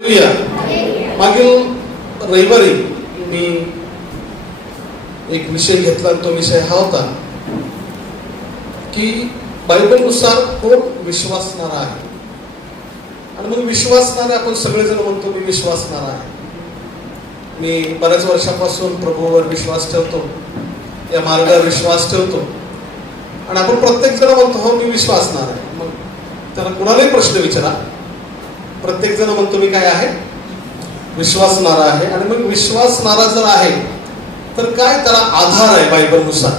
मागील रविवारी मी एक विषय घेतला, तो विषय हा होता की बायबलनुसार कोण विश्वासणारा आहे. आणि मग विश्वासणारे आपण सगळेजण म्हणतो मी विश्वासणारा आहे. मी बऱ्याच वर्षापासून प्रभूवर विश्वास ठेवतो, या मार्गावर विश्वास ठेवतो, आणि आपण प्रत्येक जण म्हणतो हो मी विश्वासणार आहे. मग त्याला कुणालाही प्रश्न विचारा, प्रत्येक जण म्हणतो मी काय आहे, विश्वासणारा आहे. आणि मग विश्वासणारा जर आहे तर काय त्याला आधार आहे बायबलनुसार.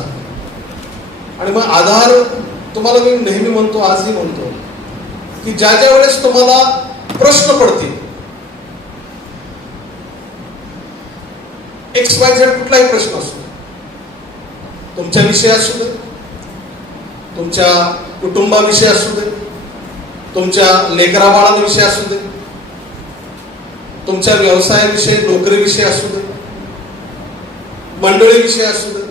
आणि मग आधार तुम्हाला मी नेहमी म्हणतो, आजही म्हणतो की ज्या ज्या वेळेस तुम्हाला प्रश्न पडतील, XYZ कुठलाही प्रश्न असतो, तुमच्या विषयी असू दे, तुमच्या कुटुंबाविषयी असू दे, तुमच्या लेकराबाळांविषयी असू दे, तुमच्या व्यवसायाविषयी नोकरीविषयी असू दे, मंडळीविषयी असू दे,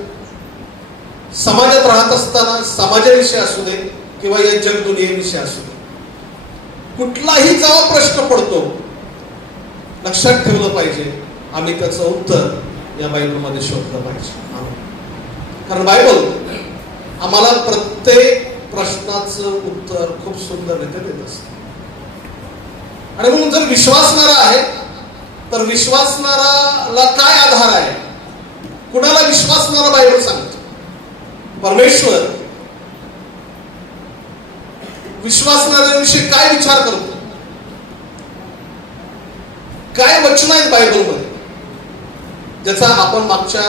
समाजात राहत असताना समाजाविषयी असू दे, किंवा या जग दुनियेविषयी असू दे, कुठलाही जेव्हा प्रश्न पडतो लक्षात ठेवलं पाहिजे आम्ही त्याचं उत्तर या बायबलमध्ये शोधलं पाहिजे. कारण बायबल आम्हाला प्रत्येक प्रश्नाचं उत्तर खूप सुंदररीत्या देत असते. आणि म्हणून जर विश्वासणारा आहे तर विश्वासणाराला काय आधार आहे, कुणाला विश्वासणारा बायबल सांगतो. परमेश्वर विश्वासणाऱ्यांविषयी काय विचार करतो, काय वचन आहेत बायबलमध्ये, ज्याचा आपण मागच्या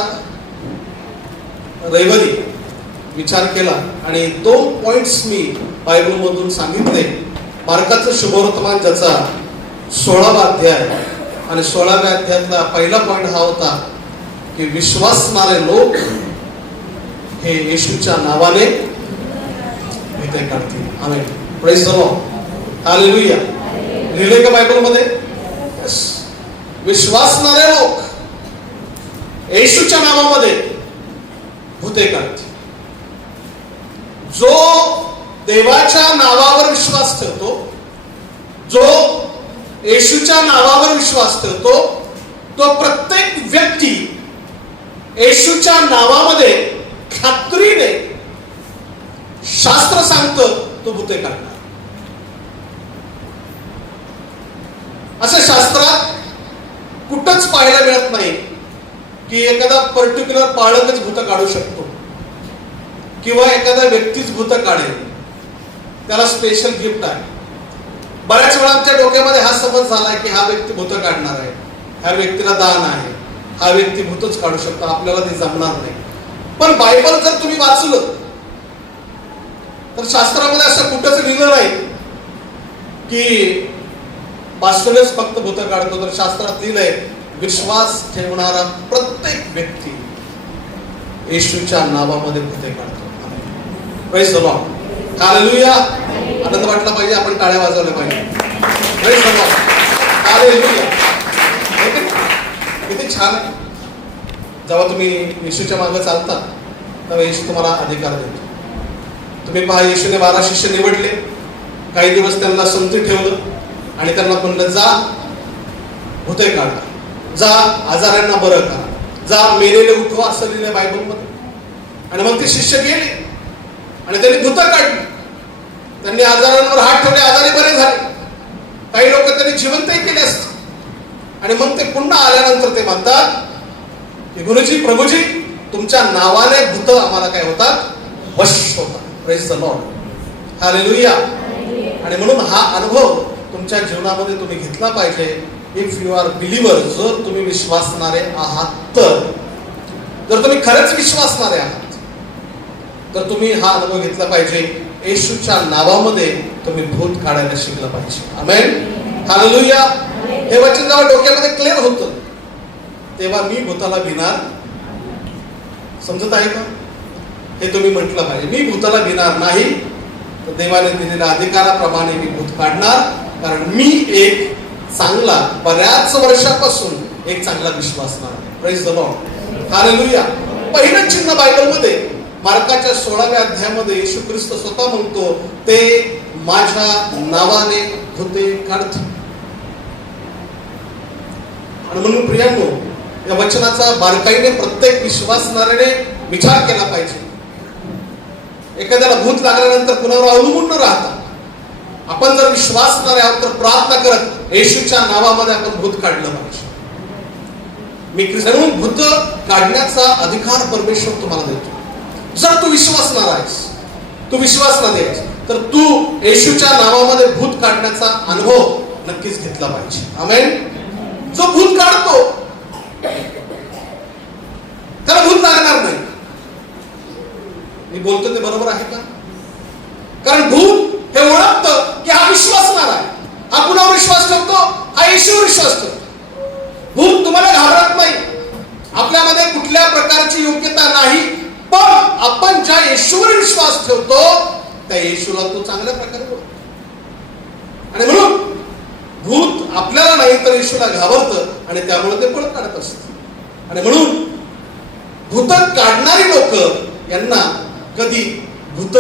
रविवारी विचार केला. आणि 2 पॉइंट्स मी बायबलमधून सांगितले. मार्काचं शुभवर्तमान ज्याचा 16वा अध्याय, आणि 16व्या अध्यायातला पहिला पॉइंट हा होता की विश्वासणारे लोक हे येशूच्या नावाने भीती काढतील. आमेन. Praise the Lord. हालेलुया. लिहिले का बायबलमध्ये? विश्वासणारे लोक येशूच्या नावामध्ये भूते काढतील. जो देवाच्या नावावर विश्वास ठेवतो, जो येशूच्या नावावर विश्वास ठेवतो, तो प्रत्येक व्यक्ती येशूच्या नावामध्ये खात्रीने, शास्त्र सांगतं, तो भूते काढणार. असं शास्त्रात कुठंच पाहायला मिळत नाही की एखादा पर्टिक्युलर पाळकच भूत काढू शकतो, किंवा एखादा व्यक्तीच भूत काढेल, त्याला स्पेशल गिफ्ट आहे. बऱ्याच वेळा आमच्या डोक्यामध्ये हा समज झालाय की हा व्यक्ती भूत काढणार आहे, ह्या व्यक्तीला दान आहे, हा व्यक्ती भूतच काढू शकतो, आपल्याला ते जमणार नाही. पण बायबल जर तुम्ही वाचलं तर शास्त्रामध्ये असं कुठंच लिहिलं नाही की पास्टरच फक्त भूत काढतो. तर शास्त्रात लिहिलंय विश्वास ठेवणारा प्रत्येक व्यक्ती येशूच्या नावामध्ये भूते काढतो. Praise the Lord. हालेलुया. आनंद वाटला पाहिजे, आपण टाळ्या वाजवल्या पाहिजे. Praise the Lord. हालेलुया. किती छान आहे. जेव्हा तुम्ही येशूच्या मागे चालता तेव्हा येशू तुम्हाला अधिकार देतो. तुम्ही पहा, येशूने 12 शिष्य निवडले, काही दिवस त्यांना संगती ठेवलं आणि त्यांना म्हणलं जा भूते काढा, जा आजारांना बरं करा, जा मेलेले उठवा, असं लिहिलं बायबलमध्ये. आणि मग ते शिष्य गेले आणि त्यांनी भूत काढली, त्यांनी आजारांवर हात ठेवले, आजारी बरे झाले, काही लोक त्यांनी जिवंतही केले असते. आणि मग ते पुन्हा आल्यानंतर ते म्हणतात की गुरुजी, प्रभूजी, तुमच्या नावाने भूत आम्हाला काय होतात, वश होतात. Praise the Lord. हालेलुया. आणि म्हणून हा अनुभव तुमच्या जीवनामध्ये तुम्ही घेतला पाहिजे. इफ यू आर बिलीव्हर, जर तुम्ही विश्वासणारे आहात तर, जर तुम्ही खरंच विश्वासणारे आहात तर तुम्ही हा अनुभव घेतला पाहिजे. येशूच्या नावामध्ये तुम्ही भूत काढायला शिकलं पाहिजे. आमेन. हालेलुया. हे वचन जेव्हा डोक्यामध्ये क्लिअर होतं तेव्हा मी भूताला भिणार, समजत आहे का, हे तुम्ही म्हटलं पाहिजे. मी भूताला भिणार नाही, तर देवाने दिलेल्या अधिकाराप्रमाणे मी भूत काढणार, कारण मी एक चांगला, बऱ्याच वर्षापासून एक चांगला विश्वासणार आहे. Praise the Lord. हालेलुया. पहिलं चिन्ह बायबलमध्ये मार्काच्या 16व्या अध्यायामध्ये येशू ख्रिस्त स्वतः म्हणतो, ते माझ्या नावाने भूते काढतील. आणि म्हणून प्रियांनो, या वचनाचा बारकाईने प्रत्येक विश्वासणाऱ्याने विचार केला पाहिजे. एखाद्याला भूत लागल्यानंतर कुणावर अवलंबून न राहता आपण जर विश्वासणारे आहोत तर प्रार्थना करत येशूच्या नावामध्ये आपण भूत काढलं पाहिजे. मी ख्रिस्ती भूत काढण्याचा अधिकार परमेश्वर तुम्हाला देतो. जर तू विश्वासणार आहेस, तू विश्वासणार आहेस, तर तू येशूच्या नावामध्ये भूत काढण्याचा अनुभव नक्कीच घेतला पाहिजे. आमेन. जो भूत काढतो त्याला भूत लागणार नाही. मी बोलतो ते बरोबर आहे का? कारण भूत हे ओळखतं की हा विश्वासणार आहे, हा कुणावर विश्वास ठेवतो? हा येशूवर विश्वास ठेवतो. भूत तुम्हाला घाबरत नाही. आपल्यामध्ये कुठल्या प्रकारची योग्यता नाही, पण आपण ज्या येशूवर विश्वास ठेवतो त्या येशूला तो चांगल्या प्रकारे ओळखतो. आणि म्हणून भूत आपल्याला नाही तर येशूला घाबरतं आणि त्यामुळे ते पळ काढत असतं. आणि म्हणून भूत काढणारी लोक यांना कधी भूत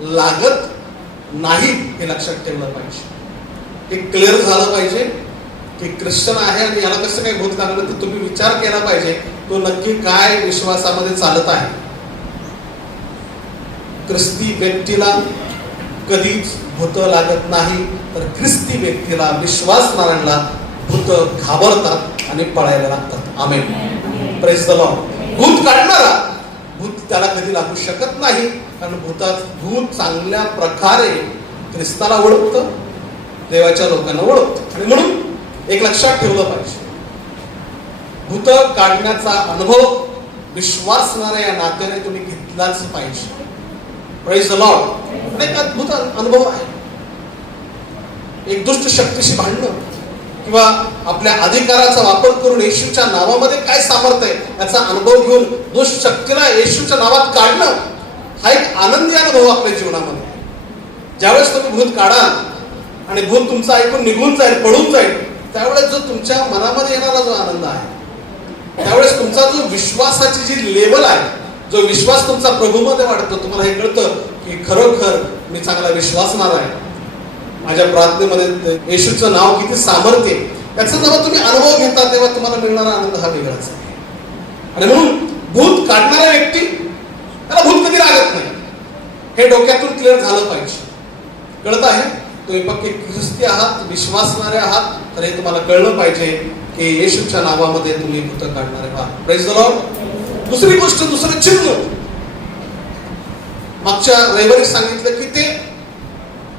लागत नाही हे लक्षात ठेवलं पाहिजे. हे क्लिअर झालं पाहिजे की ख्रिश्चन आहे आणि याला कसं काही भूत लागलं, तर तुम्ही विचार केला पाहिजे तो नक्की काय विश्वासामध्ये चालत आहे. ख्रिस्ती व्यक्तीला कधीच भूत लागत नाही, तर ख्रिस्ती व्यक्तीला विश्वासणाऱ्यांना भूत घाबरतात आणि पळायला लागतात. आमेन. Praise the Lord. भूत काढणारा भूत त्याला कधी लागू शकत नाही, कारण भूत चांगल्या प्रकारे ख्रिस्ताला ओळखतं, देवाच्या लोकांना ओळखतं. आणि म्हणून एक लक्षात ठेवलं पाहिजे, भूत काढण्याचा अनुभव विश्वासणाऱ्या या नात्याने तुम्ही घेतलाच पाहिजे. Praise the Lord. अनेक अद्भुत अनुभव आहे. एक दुष्ट शक्तीशी भांडणं किंवा आपल्या अधिकाराचा वापर करून येशूच्या नावामध्ये काय सामर्थ्य आहे याचा अनुभव घेऊन दुष्ट शक्तीला येशूच्या नावात काढणं हा एक आनंदी अनुभव आपल्या जीवनामध्ये. ज्यावेळेस तुम्ही भूत काढाल आणि भूत तुमचं ऐकून निघून जाईल, पळून जाईल, त्यावेळेस जो तुमच्या मनामध्ये येणारा जो आनंद आहे, त्यावेळेस तुमचा जो विश्वासाची जी लेवल आहे, जो विश्वास तुमचा प्रभूमध्ये वाढतो, तुम्हाला हे कळतं की खरोखर मी चांगला विश्वासणार आहे, माझ्या प्रार्थनेमध्ये येशूचं नाव किती सामर्थ्य आहे, याचा जेव्हा तुम्ही अनुभव घेता तेव्हा तुम्हाला मिळणारा आनंद हा वेगळाच आहे. आणि म्हणून भूत काढणारा व्यक्ती त्याला भूत कधी लागत नाही, हे डोक्यातून क्लिअर झालं पाहिजे. कळत आहे? तुम्ही पक्के ख्रिस्ती आहात, विश्वासणारे आहात, तर हे तुम्हाला कळलं पाहिजे की येशूच्या नावामध्ये तुम्ही भूत काढणारे आहात. Praise the Lord. दुसरी गोष्ट, दुसरं चिन्ह मागच्या रविवारी सांगितलं की ते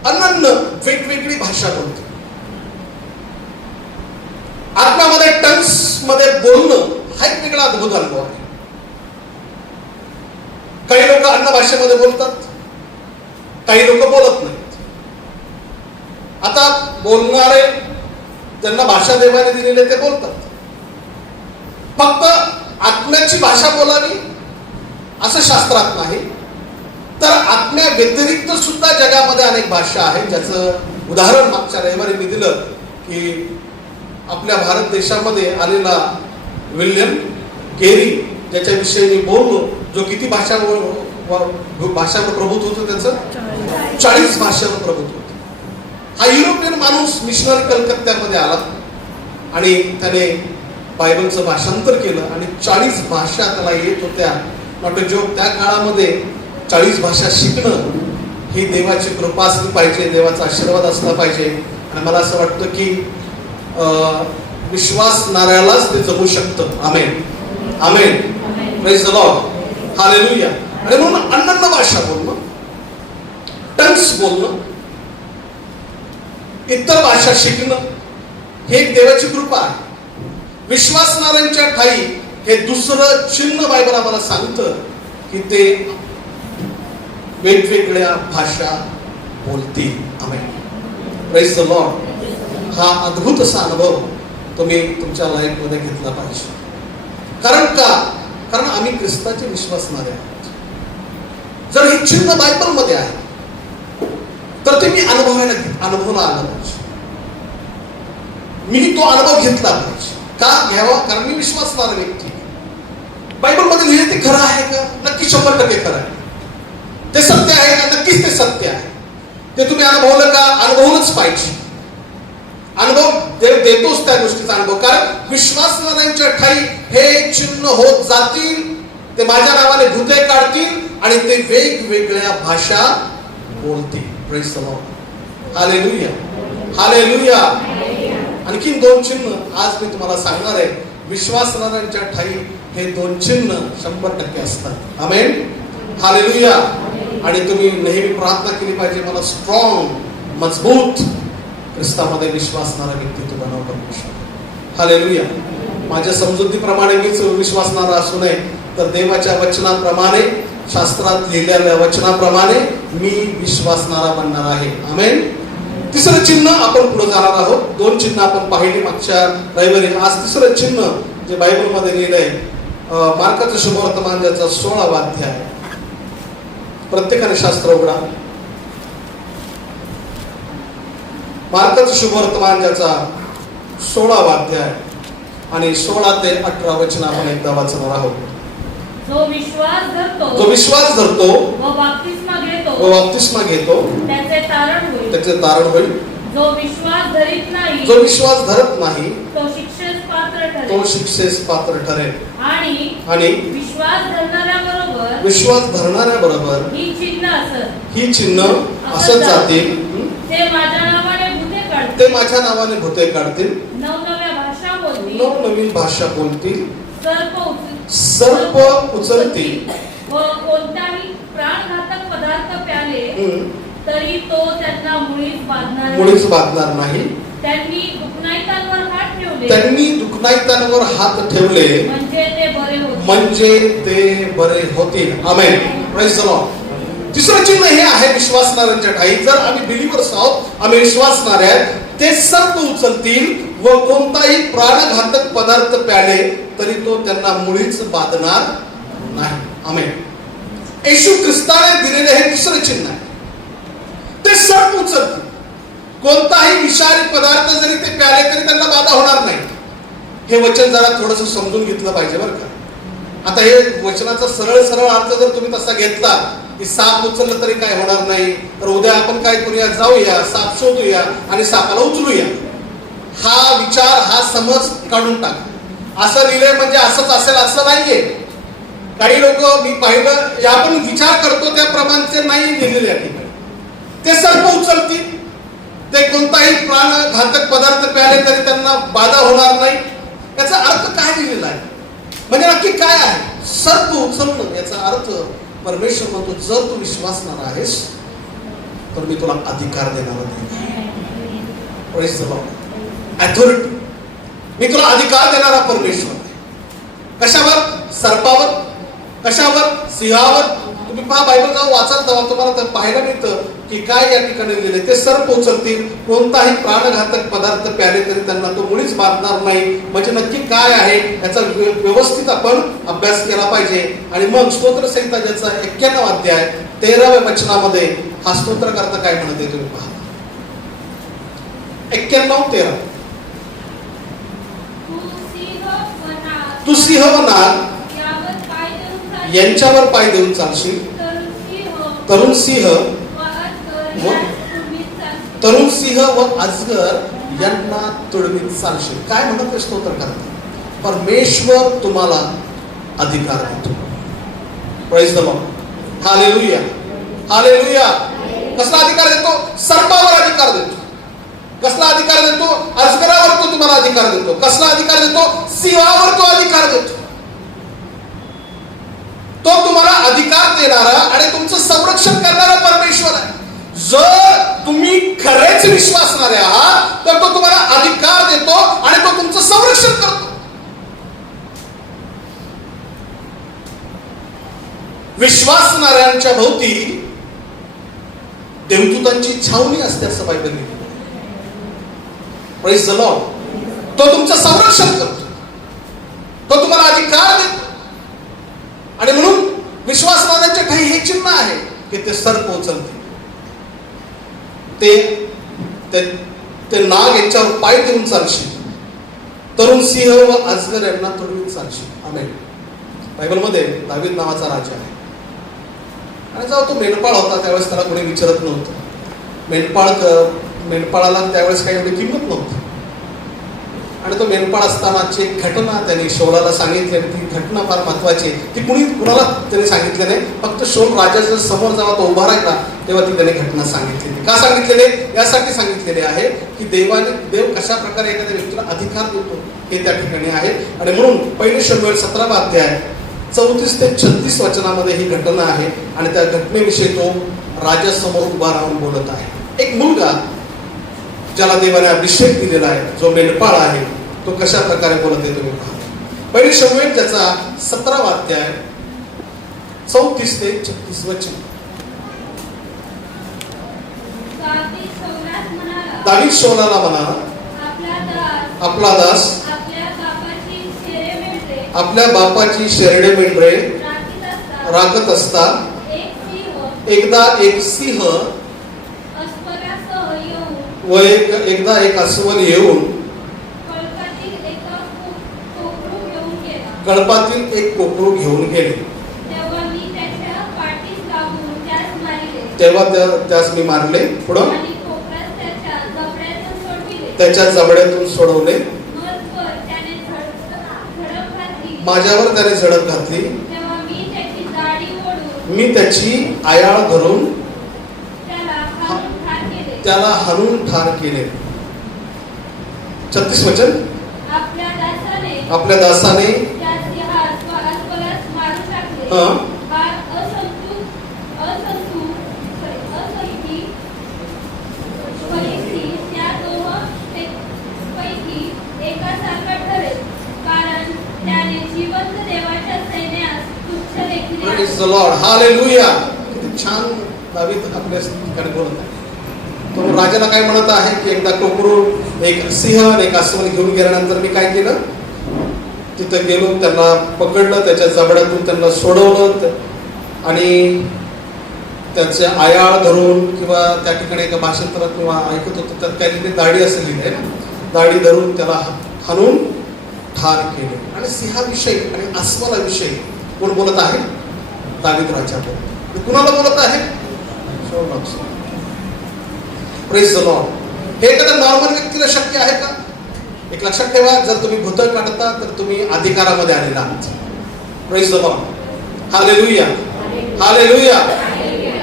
अनन्य वेगवेगळी भाषा बोलते. आत्म्यामध्ये टंग्स मध्ये बोलणं हा एक वेगळा अद्भुत अनुभव आहे. काही लोक अन्न भाषेमध्ये बोलतात, काही लोक बोलत नाहीत. आता बोलणारे ज्यांना भाषा देवाने दिलेली ते बोलतात. फक्त आत्म्याची भाषा बोलावी असं शास्त्रात नाही, तर आत्म्या व्यतिरिक्त सुद्धा जगामध्ये अनेक भाषा आहेत. ज्याचं उदाहरण मागच्या रविवारी मी दिलं की आपल्या भारत देशामध्ये आलेला विल्यम केरी, ज्याच्याविषयी मी बोललो, जो किती भाषावर प्रभुत्व होतं, त्याचं 40 भाषावर प्रभुत्व होतं. हा युरोपियन माणूस मिशनरी कलकत्त्यामध्ये आला आणि त्याने बायबलचं भाषांतर केलं आणि 40 भाषा त्याला येत होत्या. Not a joke. त्या काळामध्ये 40 भाषा शिकणं ही देवाची कृपा असली पाहिजे, देवाचा आशीर्वाद असला पाहिजे. आणि मला असं वाटतं की विश्वासणाऱ्यालाच ते जमू शकतं. आमेन. आमेन. Praise the Lord. हालेलुया. आणि म्हणून अनन्य भाषा बोलणं, टंग्स बोलणं, इतर भाषा शिकणं हे एक देवाची कृपा आहे. विश्वासणाऱ्यांच्या ठाई हे दुसरं चिन्ह बायबल आम्हाला सांगतं की ते वेगवेगळ्या भाषा बोलतील. आमेन. Praise the Lord. हा अद्भुत असा अनुभव तुम्ही तुमच्या लाईफमध्ये घेतला पाहिजे. कारण आम्ही ख्रिस्ताचे विश्वासणारे आहोत. जर हे चिन्ह बायबलमध्ये आहे तर ते मी अनुभवला आलं पाहिजे. मी तो अनुभव घेतला पाहिजे. का घ्यावा? कारण मी विश्वासणारा व्यक्ती. बायबलमध्ये लिहिले ते खरं आहे का? नक्की 100% खरं आहे. ते सत्य आहे का? नक्कीच ते सत्य आहे. ते तुम्ही अनुभवलं का? अनुभवलंच पाहिजे. अनुभव देव देतोच त्या गोष्टीचा अनुभव, कारण विश्वासणाऱ्यांच्या ठाई हे चिन्ह होत जातील. ते माझ्या नावाने भूते काढतील आणि ते वेगवेगळ्या भाषा बोलतील. Praise the Lord. हालेलुया, हालेलुया. आणखीन 2 चिन्ह आज मी तुम्हाला सांगणार आहे. विश्वासणाऱ्यांच्या ठाई हे 2 चिन्ह 100% असतात. आमेन, हालेलुया. आणि तुम्ही नेहमी प्रार्थना केली पाहिजे, मला स्ट्रॉंग, मजबूत ख्रिस्तामध्ये विश्वासणारा व्यक्तित्व बनव परमेश्वर. हालेलुया. माझ्या समजुतीप्रमाणे मीच विश्वासणारा असू नये, तर देवाच्या वचनाप्रमाणे, शास्त्रात लिहिलेल्या वचनाप्रमाणे मी विश्वासणारा बनणार आहे. आमेन. तिसरं चिन्ह आपण पुढे जाणार आहोत. 2 चिन्ह आपण पाहिली मागच्या रविवारी. आज तिसरं चिन्ह जे बायबलमध्ये लिहिलंय, मार्काचं शुभवर्तमान ज्याचा 16वा अध्याय. प्रत्येकाने शास्त्र उघडा. मार्काचं शुभवर्तमान ज्याचा 16वा अध्याय आणि 16 ते 18 वचन आपण एकदा वाचणार आहोत. जो विश्वास धरतो व बाप्तिस्मा घेतो त्याचे तारण होईल. जो विश्वास धरत नाही तो शिक्षेस पात्र ठरेल. आणि विश्वास धरणाऱ्याबरोबर ही चिन्ह असत जातील. ते माझ्या नावाने भूते काढतील, नवनवीन भाषा बोलतील, सर्प उचलतील व कोणताही प्राणघातक पदार्थ प्याले तरी तो त्यांना मुळीच बाधणार नाही. त्यांनी दुखनाईतांवर हात ठेवले म्हणजे ते बरे होतील. आमेन. Praise the Lord. तिसरं चिन्ह हे आहे विश्वासणाऱ्यांच्या ठाई. जर आम्ही बिलीव्हर्स आहोत, आम्ही विश्वासणारे आहेत, ते सर्प उचलतील व कोणताही प्राणघातक पदार्थ प्याले तरी तो त्यांना मुळीच बाधणार नाही. आमेन. येशू ख्रिस्ताने दिलेले हे तिसरं चिन्ह आहे. ते सर्प उचलतील, कोणताही विषारी पदार्थ जरी ते प्याले तरी त्यांना बाधा होणार नाही. हे वचन जरा थोडंसं समजून घेतलं पाहिजे बरं का. आता हे वचनाचा सरळ अर्थ जर तुम्ही तसा घेतला की साप उचललं तरी काय होणार नाही, तर उद्या आपण काय करूया, जाऊया साप शोधूया आणि सापाला उचलूया, हा विचार, हा समज काढून टाका. असं लिहिलंय म्हणजे असंच असेल असं नाहीये. काही लोक मी पाहिलं आपण विचार करतो त्याप्रमाणे नाही लिहिलेले या ठिकाणी. ते सर्प उचलतील, ते कोणताही प्राणघातक पदार्थ प्याले तरी त्यांना बाधा होणार नाही. याचा अर्थ काय लिहिलेला आहे, म्हणजे नक्की काय आहे सर्प उचलणं? याचा अर्थ परमेश्वर म्हणतो, जर तू विश्वासणार आहेस तर मी तुला अधिकार देणार आहे. Praise the Lord. अथॉरिटी, मी तुला अधिकार देणारा परमेश्वर. कशावर? सर्पावर. कशावर? सिंहावर. तुम्ही पहा, बायबल जाऊन वाचाल तेव्हा तुम्हाला पाहायला मिळतं की काय या ठिकाणी लिहिले. ते सर्प उचलतील, कोणताही प्राणघातक पदार्थ प्याले तरी त्यांना तो मुळीच बाधणार नाही. म्हणजे नक्की काय आहे याचा व्यवस्थित आपण अभ्यास केला पाहिजे. आणि मग स्तोत्रसंहिता ज्याचा 91 अध्याय 13व्या वचनामध्ये हा स्तोत्रकर्ता काय म्हणते तुम्ही पहा. 91:13. तू सिंह व नाग यांच्यावर पाय देऊन चालशील. तरुण सिंह व अजगर यांना तुडवीत चालशील. काय म्हणत स्तोत्र करता? परमेश्वर तुम्हाला अधिकार देतो. Praise the Lord. हालेलुया, हालेलुया. कसला अधिकार देतो? सर्पावर अधिकार देतो. कसला अधिकार देतो? अजगरावर तो तुम्हाला अधिकार देतो. कसला अधिकार देतो? सिंहावर तो अधिकार देतो. तो तुम्हाला अधिकार देणारा आणि तुमचं संरक्षण करणारा परमेश्वर आहे. जर तुम्ही खरेच विश्वासणारे आहात तर तो तुम्हाला अधिकार देतो आणि तो तुमचं संरक्षण करतो. विश्वासणाऱ्यांच्या भोवती देवदूतांची छावणी असते असं बायबल लिहिलं. Praise the Lord. तो तुमचं संरक्षण करतो, तो तुम्हाला अधिकार देतो. आणि म्हणून विश्वासवादाच्या काही हे चिन्ह आहे की ते सर्प उचलते, ते नाग यांच्यावर पाय देऊन चालशील. तरुण सिंह व अजगर यांना तुडवीत चालशील. आमेन. बायबलमध्ये दावीद नावाचा राजा आहे आणि जेव्हा तो मेंढपाळ होता त्यावेळेस त्याला कोणी विचारत नव्हतं. मेंढपाळाला त्यावेळेस काही एवढी किंमत नव्हती. आणि तो मेंढपाळ असतानाची एक घटना त्यांनी शौलाला सांगितली आणि ती घटना फार महत्वाची आहे. ती कुणाला त्यांनी सांगितलं नाही, फक्त शौल राजाच्या समोर जेव्हा तो उभा राहिला तेव्हा ती त्यांनी घटना सांगितलेली. का सांगितलेले? यासाठी सांगितलेले आहे की देव कशा प्रकारे एखाद्या व्यक्तीला अधिकार देतो हे त्या ठिकाणी आहे. आणि म्हणून पहिले शमूएल 17वा अध्याय 34 ते 36 वचनामध्ये ही घटना आहे आणि त्या घटनेविषयी तो राजासमोर उभा राहून बोलत आहे. एक मुलगा ज्याला देवाने अभिषेक दिलेला आहे, जो मेंढपाळ आहे, तो कशा प्रकारे बोलत आहे तुम्ही पहा. पहिले शमूएल त्याचा 17वा अध्याय 34 ते 36 वचन. दावीद शौलाला म्हणाला, आपला दास आपल्या बापाची शेरडे मेंढरे राखत असता एकदा एक सिंह व एकदा एक अस्वल येऊन कळपातील एक कोकरू घेऊन गेले. तेव्हा त्यास मी मारले. पुढं त्याच्या जबड्यातून सोडवले. माझ्यावर त्याने झडप घातली. मी त्याची आयाळ धरून त्याला हाणून ठार केले. 36 वचन. आपल्या दासाने Praise the Lord. Hallelujah. किती छान दावीद आपल्या ठिकाणी बोलत आहे. तो राजाला काय म्हणत आहे की एकदा कोकरू एक सिंह आणि एक अस्वल घेऊन गेल्यानंतर मी काय केलं, तिथं गेलो, त्यांना पकडलं, त्याच्या जबड्यातून त्यांना सोडवलं आणि त्याचे आयाळ धरून किंवा त्या ठिकाणी एका भाषांतरात किंवा ऐकत होतो त्यात काहीतरी दाढी असलेली आहे ना, दाढी धरून त्याला हाणून ठार केले. आणि सिंहाविषयी आणि अस्वलाविषयी कोण बोलत आहे? दावीद राजा बोलत. कुणाला बोलत आहे? Praise the Lord. हे एखाद्या नॉर्मल व्यक्तीला शक्य आहे का? एक लक्षात ठेवा, जर तुम्ही भूत काढता तर तुम्ही अधिकारामध्ये आलेला आहात. Praise the Lord. हालेलुया, हालेलुया.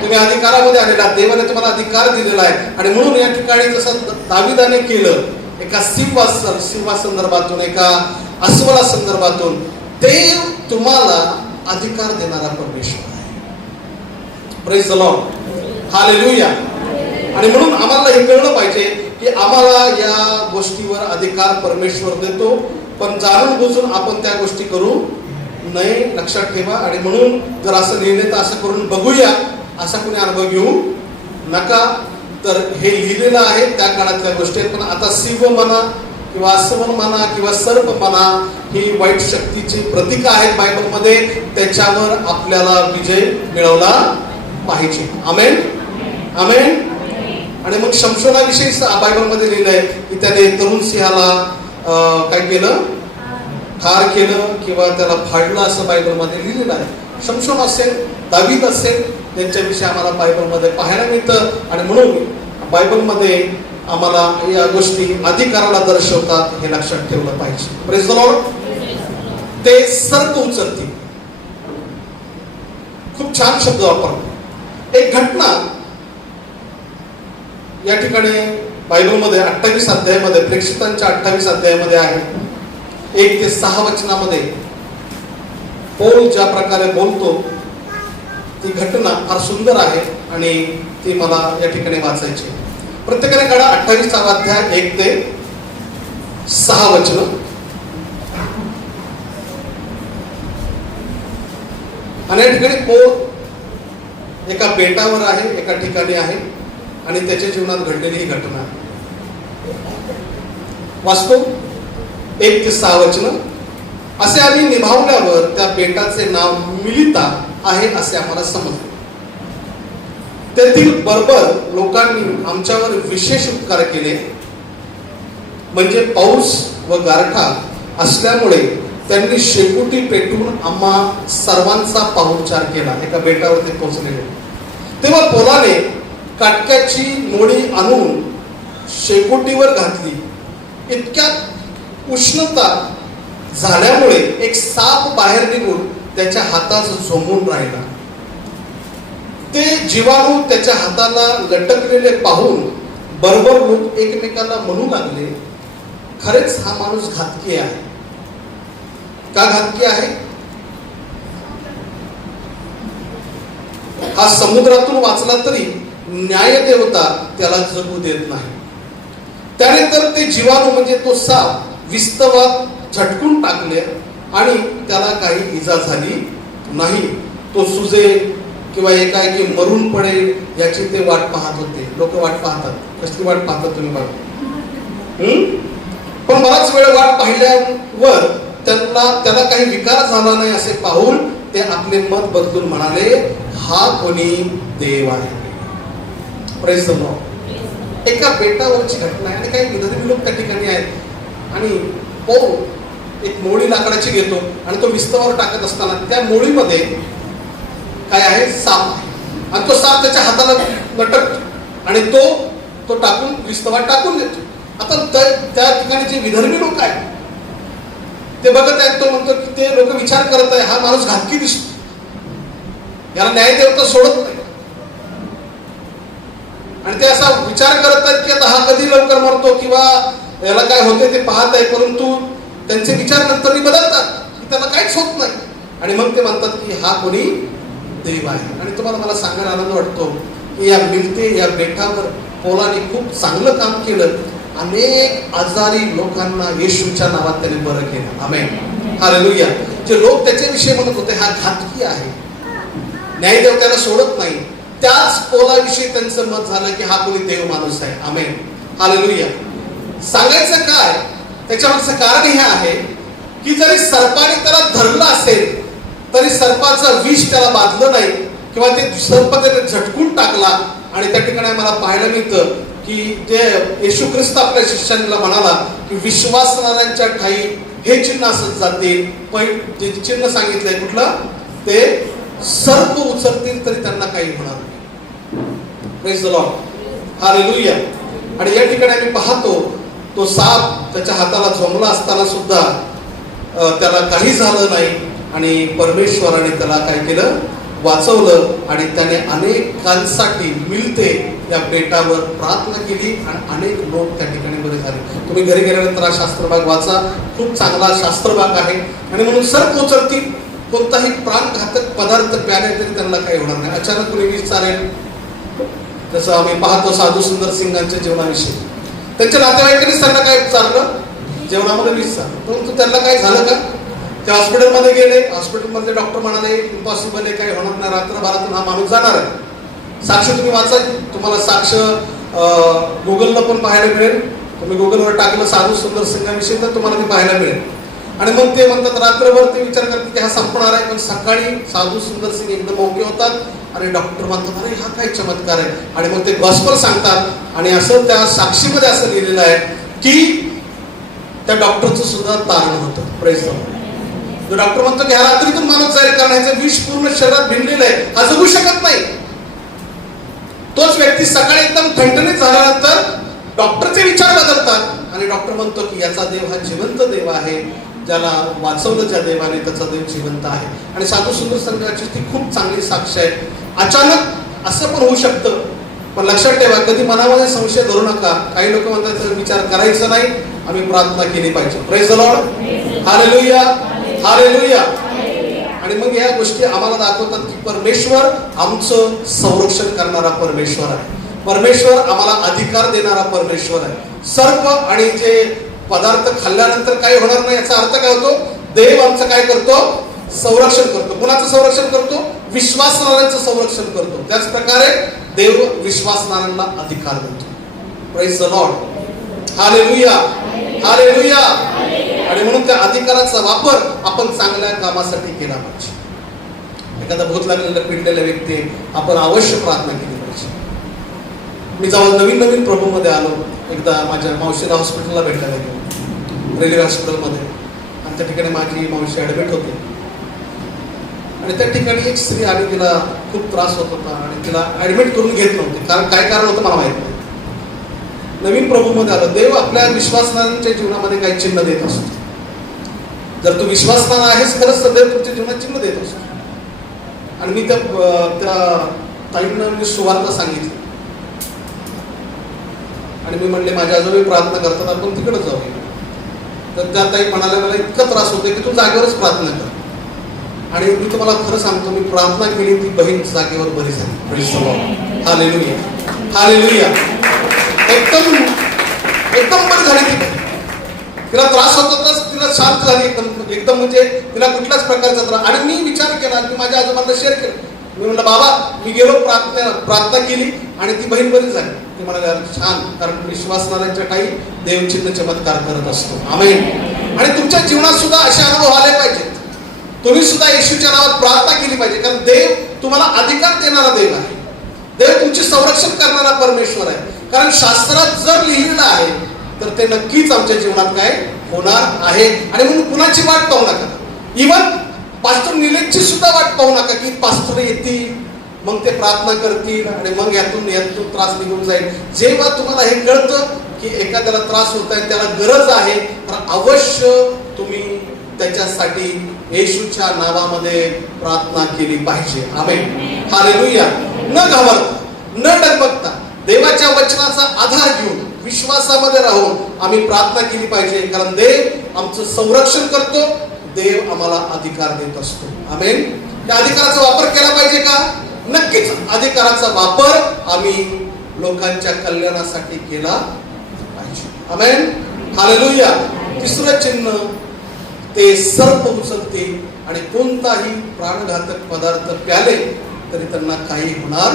तुम्ही अधिकारामध्ये आलेला आहात. देवाने तुम्हाला अधिकार दिलेला आहे. आणि म्हणून या ठिकाणी जसं दावीदाने केलं, एका सिंहासंदर्भातून, एका अस्वला संदर्भातून, देव तुम्हाला अधिकार देणारा परमेश्वर आहे. Praise the Lord. हालेलुया. आणि म्हणून आम्हाला हे कळलं पाहिजे की आम्हाला या गोष्टीवर अधिकार परमेश्वर देतो, पण जाणून बुजून आपण त्या गोष्टी करू नये. लक्षात ठेवा. आणि म्हणून जर असं लिहिलं तर असं करून बघूया असा कोणी अनुभव घेऊ नका. तर हे लिहिलेलं आहे त्या काळातल्या गोष्टी आहेत. पण आता सिंह म्हणा किंवा अस्वल म्हणा किंवा सर्प म्हणा, ही वाईट शक्तीची प्रतीक आहेत बायबलमध्ये. त्याच्यावर आपल्याला विजय मिळवला पाहिजे. आमेन, आमेन. आणि मग शमशोनाविषयी बायबलमध्ये लिहिलंय की त्याने तरुण सिंहाला काय केलं? ठार केलं किंवा त्याला फाडलं, असं बायबलमध्ये लिहिलेलं आहे. शमशोन असेल, दावीद असेल, त्यांच्याविषयी आम्हाला बायबलमध्ये पाहायला मिळतं. आणि म्हणून बायबलमध्ये आम्हाला या गोष्टी अधिकाराला दर्शवतात, हे लक्षात ठेवलं पाहिजे. Praise the Lord. ते सर्प उचलतील. खूप छान शब्द वापरतो. एक घटना या ठिकाणी बायबलमध्ये 28 अध्यायामध्ये, प्रेक्षितांच्या 28 अध्यायामध्ये आहे. 1 ते 6 वचनामध्ये पौल ज्या प्रकारे बोलतो ती घटना फार सुंदर आहे आणि ती मला या ठिकाणी वाचायची. प्रत्येकाने काढा 28वा अध्याय 1 ते 6 वचन. आणि या ठिकाणी पौल एका बेटावर आहे, एका ठिकाणी आहे आणि त्याच्या जीवनात घडलेली ही घटना आहे. वाचतो 1 ते 6 वचन. असे आम्ही निभावल्यावर त्या बेटाचे नाव मिलिता आहे असे आम्हाला समजले. तेथील बर्बर लोकांनी आमच्यावर विशेष उपकार केले, म्हणजे पाऊस व गारठा असल्यामुळे त्यांनी शेकोटी पेटून आम्हा सर्वांचा पाहुणचार केला. एका बेटावर ते पोहोचलेले. तेव्हा पोलाने काटक्याची मोडी आणून शेकोटीवर घातली. इतक्यात उष्णता झाल्यामुळे एक साप बाहेर निघून त्याच्या हातात झोंबून राहिला. ते जीवाणू त्याच्या हाताला लटकलेले पाहून बरोबर लोक एकमेकाला म्हणू लागले, खरेच हा माणूस घातकी आहे. का घातकी आहे? हा समुद्रातून वाचला तरी न्यायदेवता त्याला जगू देत नाही. त्याने तर ते जीवाणू म्हणजे तो साप विस्तवात झटकून टाकले आणि त्याला काही इजा झाली नाही. तो सुजे किंवा एकाएकी मरून पडेल याची ते वाट पाहत होते. लोक वाट पाहतात. कसली वाट पाहतात तुम्ही बघा. पण बराच वेळ वाट पाहिल्यावर त्याला काही विकार झाला नाही असे पाहून ते आपले मत बदलून म्हणाले, हा कोणी देव आहे. Praise the Lord. एका बेटावरची घटना आहे आणि काही विधर्मी लोक त्या ठिकाणी आहेत आणि एक मोळी लाकडाची घेतो आणि तो विस्तवावर टाकत असताना त्या मोळीमध्ये काय आहे? साप आहे. आणि तो साप त्याच्या हाताला लटकतो आणि तो टाकून विस्तवात टाकून देतो. आता त्या ठिकाणी जे विधर्मी लोक आहेत ते बघत आहेत. तो म्हणतो की ते लोक विचार करत आहे, हा माणूस घातकी दिसतो, याला न्यायदेवता सोडत नाही. आणि ते असा विचार करत आहेत की आता हा कधी लवकर मरतो किंवा याला काय होते ते पाहत आहे. परंतु त्यांचे विचार नंतर बदलतात की त्याला काहीच होत नाही आणि मग ते म्हणतात की हा कोणी देव आहे. आणि तुम्हाला मला सांगायला आनंद वाटतो की या मिलते या बेटावर पौलाने खूप चांगलं काम केलं. अनेक आजारी लोकांना येशूच्या नावात त्याने बरं केलं. आमेन. हालेलुया. जे लोक त्याच्याविषयी म्हणत होते हा घातकी आहे, न्यायदेव त्याला सोडत नाही, त्याच पौलाविषयी त्यांचं मत झालं की हा कोणी देव माणूस आहे. आमेन. हालेलुया. सांगायचं काय? त्याच्यामागचं कारण हे आहे की जरी सर्पाने त्याला धरलं असेल तरी सर्पाचं विष त्याला बाधलं नाही किंवा ते सर्प त्याने झटकून टाकला. आणि त्या ठिकाणी मला पाहायला मिळतं की जे येशू ख्रिस्त आपल्या शिष्यांना म्हणाला की विश्वासणाऱ्यांच्या ठाई हे चिन्ह असत जातील. जे चिन्ह सांगितलंय कुठलं? ते सर्प उचलतील तरी त्यांना काही होणार नाही. Praise the Lord. हालेलुया. आणि या ठिकाणी आम्ही पाहतो तो साप त्याच्या हाताला झोंबला असताना सुद्धा त्याला काही झालं नाही आणि परमेश्वराने त्याला काय केलं? वाचवलं. आणि त्याने अनेकांसाठी मिलते या बेटावर प्रार्थना केली आणि अनेक लोक त्या ठिकाणी बरे झाले. तुम्ही घरी गेल्यानंतर हा शास्त्रभाग वाचा. खूप चांगला शास्त्रभाग आहे. आणि म्हणून सर्प उचलतील, कोणताही प्राणघातक पदार्थ प्याले तरी त्यांना काही होणार नाही. अचानक कुणी विष चालेल, जसं आम्ही पाहतो साधू सुंदर सिंगांच्या जीवनाविषयी. त्यांच्या नातेवाईकांनीच त्यांना काय चाललं? जेवणामध्ये विष चाललं. परंतु त्यांना काय झालं का? ते हॉस्पिटलमध्ये गेले. हॉस्पिटलमधले डॉक्टर म्हणाले इम्पॉसिबल आहे, काही होणार नाही, रात्रभरातून हा माणूस जाणार आहे. साक्ष तुम्ही वाचा. तुम्हाला साक्ष गुगलला पण पाहायला मिळेल. तुम्ही गुगलवर टाकलं साधू सुंदर सिंगाविषयी तर तुम्हाला ते पाहायला मिळेल. आणि मग ते म्हणतात रात्रभर ते विचार करतात की हा संपणार आहे. पण सकाळी साधू सुंदर सिंग एकदम ओके होतात आणि डॉक्टर म्हणतात अरे हा काय चमत्कार आहे. आणि मग ते गॉस्पल सांगतात आणि असं त्या साक्षीमध्ये असं लिहिलेलं आहे की त्या डॉक्टरचं सुद्धा तारण होतं. Praise the Lord. डॉक्टर म्हणतो की ह्या रात्रीतून माणूस जाईल कारण ह्याचं विष पूर्ण शरीरात भिनलेलं आहे, हा जगू शकत नाही. तोच व्यक्ती सकाळी एकदम ठणठणीत झाल्यानंतर डॉक्टरचे विचार बदलतात आणि डॉक्टर म्हणतो की याचा देव हा जिवंत देव आहे, ज्याला वाचवलं ज्या देवाने त्याचा देव जिवंत आहे. आणि साधू सुंदर संघाची ती खूप चांगली साक्ष आहे. अचानक असं पण होऊ शकतं, पण लक्षात ठेवा कधी मनामध्ये संशय धरू नका. काही लोक म्हणतात विचार करायचा नाही, आम्ही प्रार्थना केली पाहिजे. Praise the Lord. हालेलुया. हालेलुया. आणि मग या गोष्टी आम्हाला दाखवतात की परमेश्वर आमचं संरक्षण करणारा परमेश्वर आहे. परमेश्वर आम्हाला अधिकार देणारा परमेश्वर आहे. सर्प आणि जे पदार्थ खाल्ल्यानंतर काही होणार नाही याचा अर्थ काय होतो? देव आमचं काय करतो? संरक्षण करतो. कुणाचं संरक्षण करतो? विश्वासणाऱ्यांचं संरक्षण करतो. त्याच प्रकारे देव विश्वासणाऱ्यांना अधिकार देतो. Praise the Lord. हालेलुया. हालेलुया. आणि म्हणून त्या अधिकाराचा वापर आपण चांगल्या कामासाठी केला पाहिजे. एखादा भूत लागलेला पिडलेला व्यक्ती आपण अवश्य प्रार्थना केली पाहिजे. मी जेव्हा नवीन प्रभूमध्ये आलो, एकदा माझ्या मावशीला हॉस्पिटलला भेटायला गेलो, रेल्वे हॉस्पिटलमध्ये. आणि त्या ठिकाणी माझी मावशी ॲडमिट होती आणि त्या ठिकाणी एक स्त्री आली, तिला खूप त्रास होत होता आणि तिला ॲडमिट करून घेत नव्हती. कारण काय कारण होतं मला माहित नाही. नवीन प्रभूमध्ये आलं, देव आपल्या विश्वासणाऱ्यांच्या जीवनामध्ये काही चिन्ह देत असतो. जर तू विश्वासणारा आहेस खरंच तर देव तुमच्या जीवनात चिन्ह देत असतो. आणि मी त्या ताईंना मी सुवार्ता सांगितली आणि मी म्हणले माझ्या आजोबा प्रार्थना करतात, आपण तिकडे जाऊया. तर त्या ताई म्हणाल्या मला इतका त्रास होतोय की तू जागेवरच प्रार्थना कर. आणि मी तुम्हाला खरं सांगतो, मी प्रार्थना केली, ती बहीण जागेवर बरी झाली. प्रेज द लॉर्ड, हालेलुया, हालेलुया. एकदम एकदम बरी झाली ती. तिला त्रास होत होता, तिला शांत झाली एकदम एकदम म्हणजे तिला कुठल्याच प्रकारचा त्रास. आणि मी विचार केला, मी माझ्या आजोबांना शेअर केलं. मी म्हणलं बाबा मी गेलो प्रार्थना केली आणि ती बहीण बरी झाली. ती म्हणाले छान, कारण विश्वासणाऱ्यांच्या ठाई देव चिन्ह चमत्कार करत असतो. आमेन. आणि तुमच्या जीवनात सुद्धा असे अनुभव आले पाहिजेत. तुम्ही सुद्धा येशूच्या नावात प्रार्थना केली पाहिजे, कारण देव तुम्हाला अधिकार देणारा देव आहे. देव तुमचे संरक्षण करणारा परमेश्वर आहे. कारण शास्त्रात जर लिहिलेलं आहे तर ते नक्कीच आमच्या जीवनात काय होणार आहे. आणि म्हणून कुणाची वाट पाहू नका. इव्हन पास्टर निलेशची सुद्धा वाट पाहू नका की पास्टर येतील, मग ते प्रार्थना करतील आणि मग यातून त्रास निघून जाईल. जेव्हा तुम्हाला हे कळतं की एखाद्याला त्रास होत आहे, त्याला गरज आहे, तर अवश्य तुम्ही त्याच्यासाठी येशूच्या नावामध्ये प्रार्थना केली पाहिजे. आमेन, हालेलुया. न घाबरता, न डगमगता, देवाच्या वचनाचा आधार घेऊन विश्वासामध्ये राहून आम्ही प्रार्थना केली पाहिजे. कारण देव आमचं संरक्षण करतो, देव आम्हाला अधिकार देत असतो. आमेन. त्या अधिकाराचा वापर केला पाहिजे का? नक्कीच अधिकाराचा वापर आम्ही लोकांच्या कल्याणासाठी केला पाहिजे. आमेन, हालेलुया. तिसरं चिन्ह, ते सर्प उचलते आणि कोणताही प्राणघातक पदार्थ प्याले तरी त्यांना काही होणार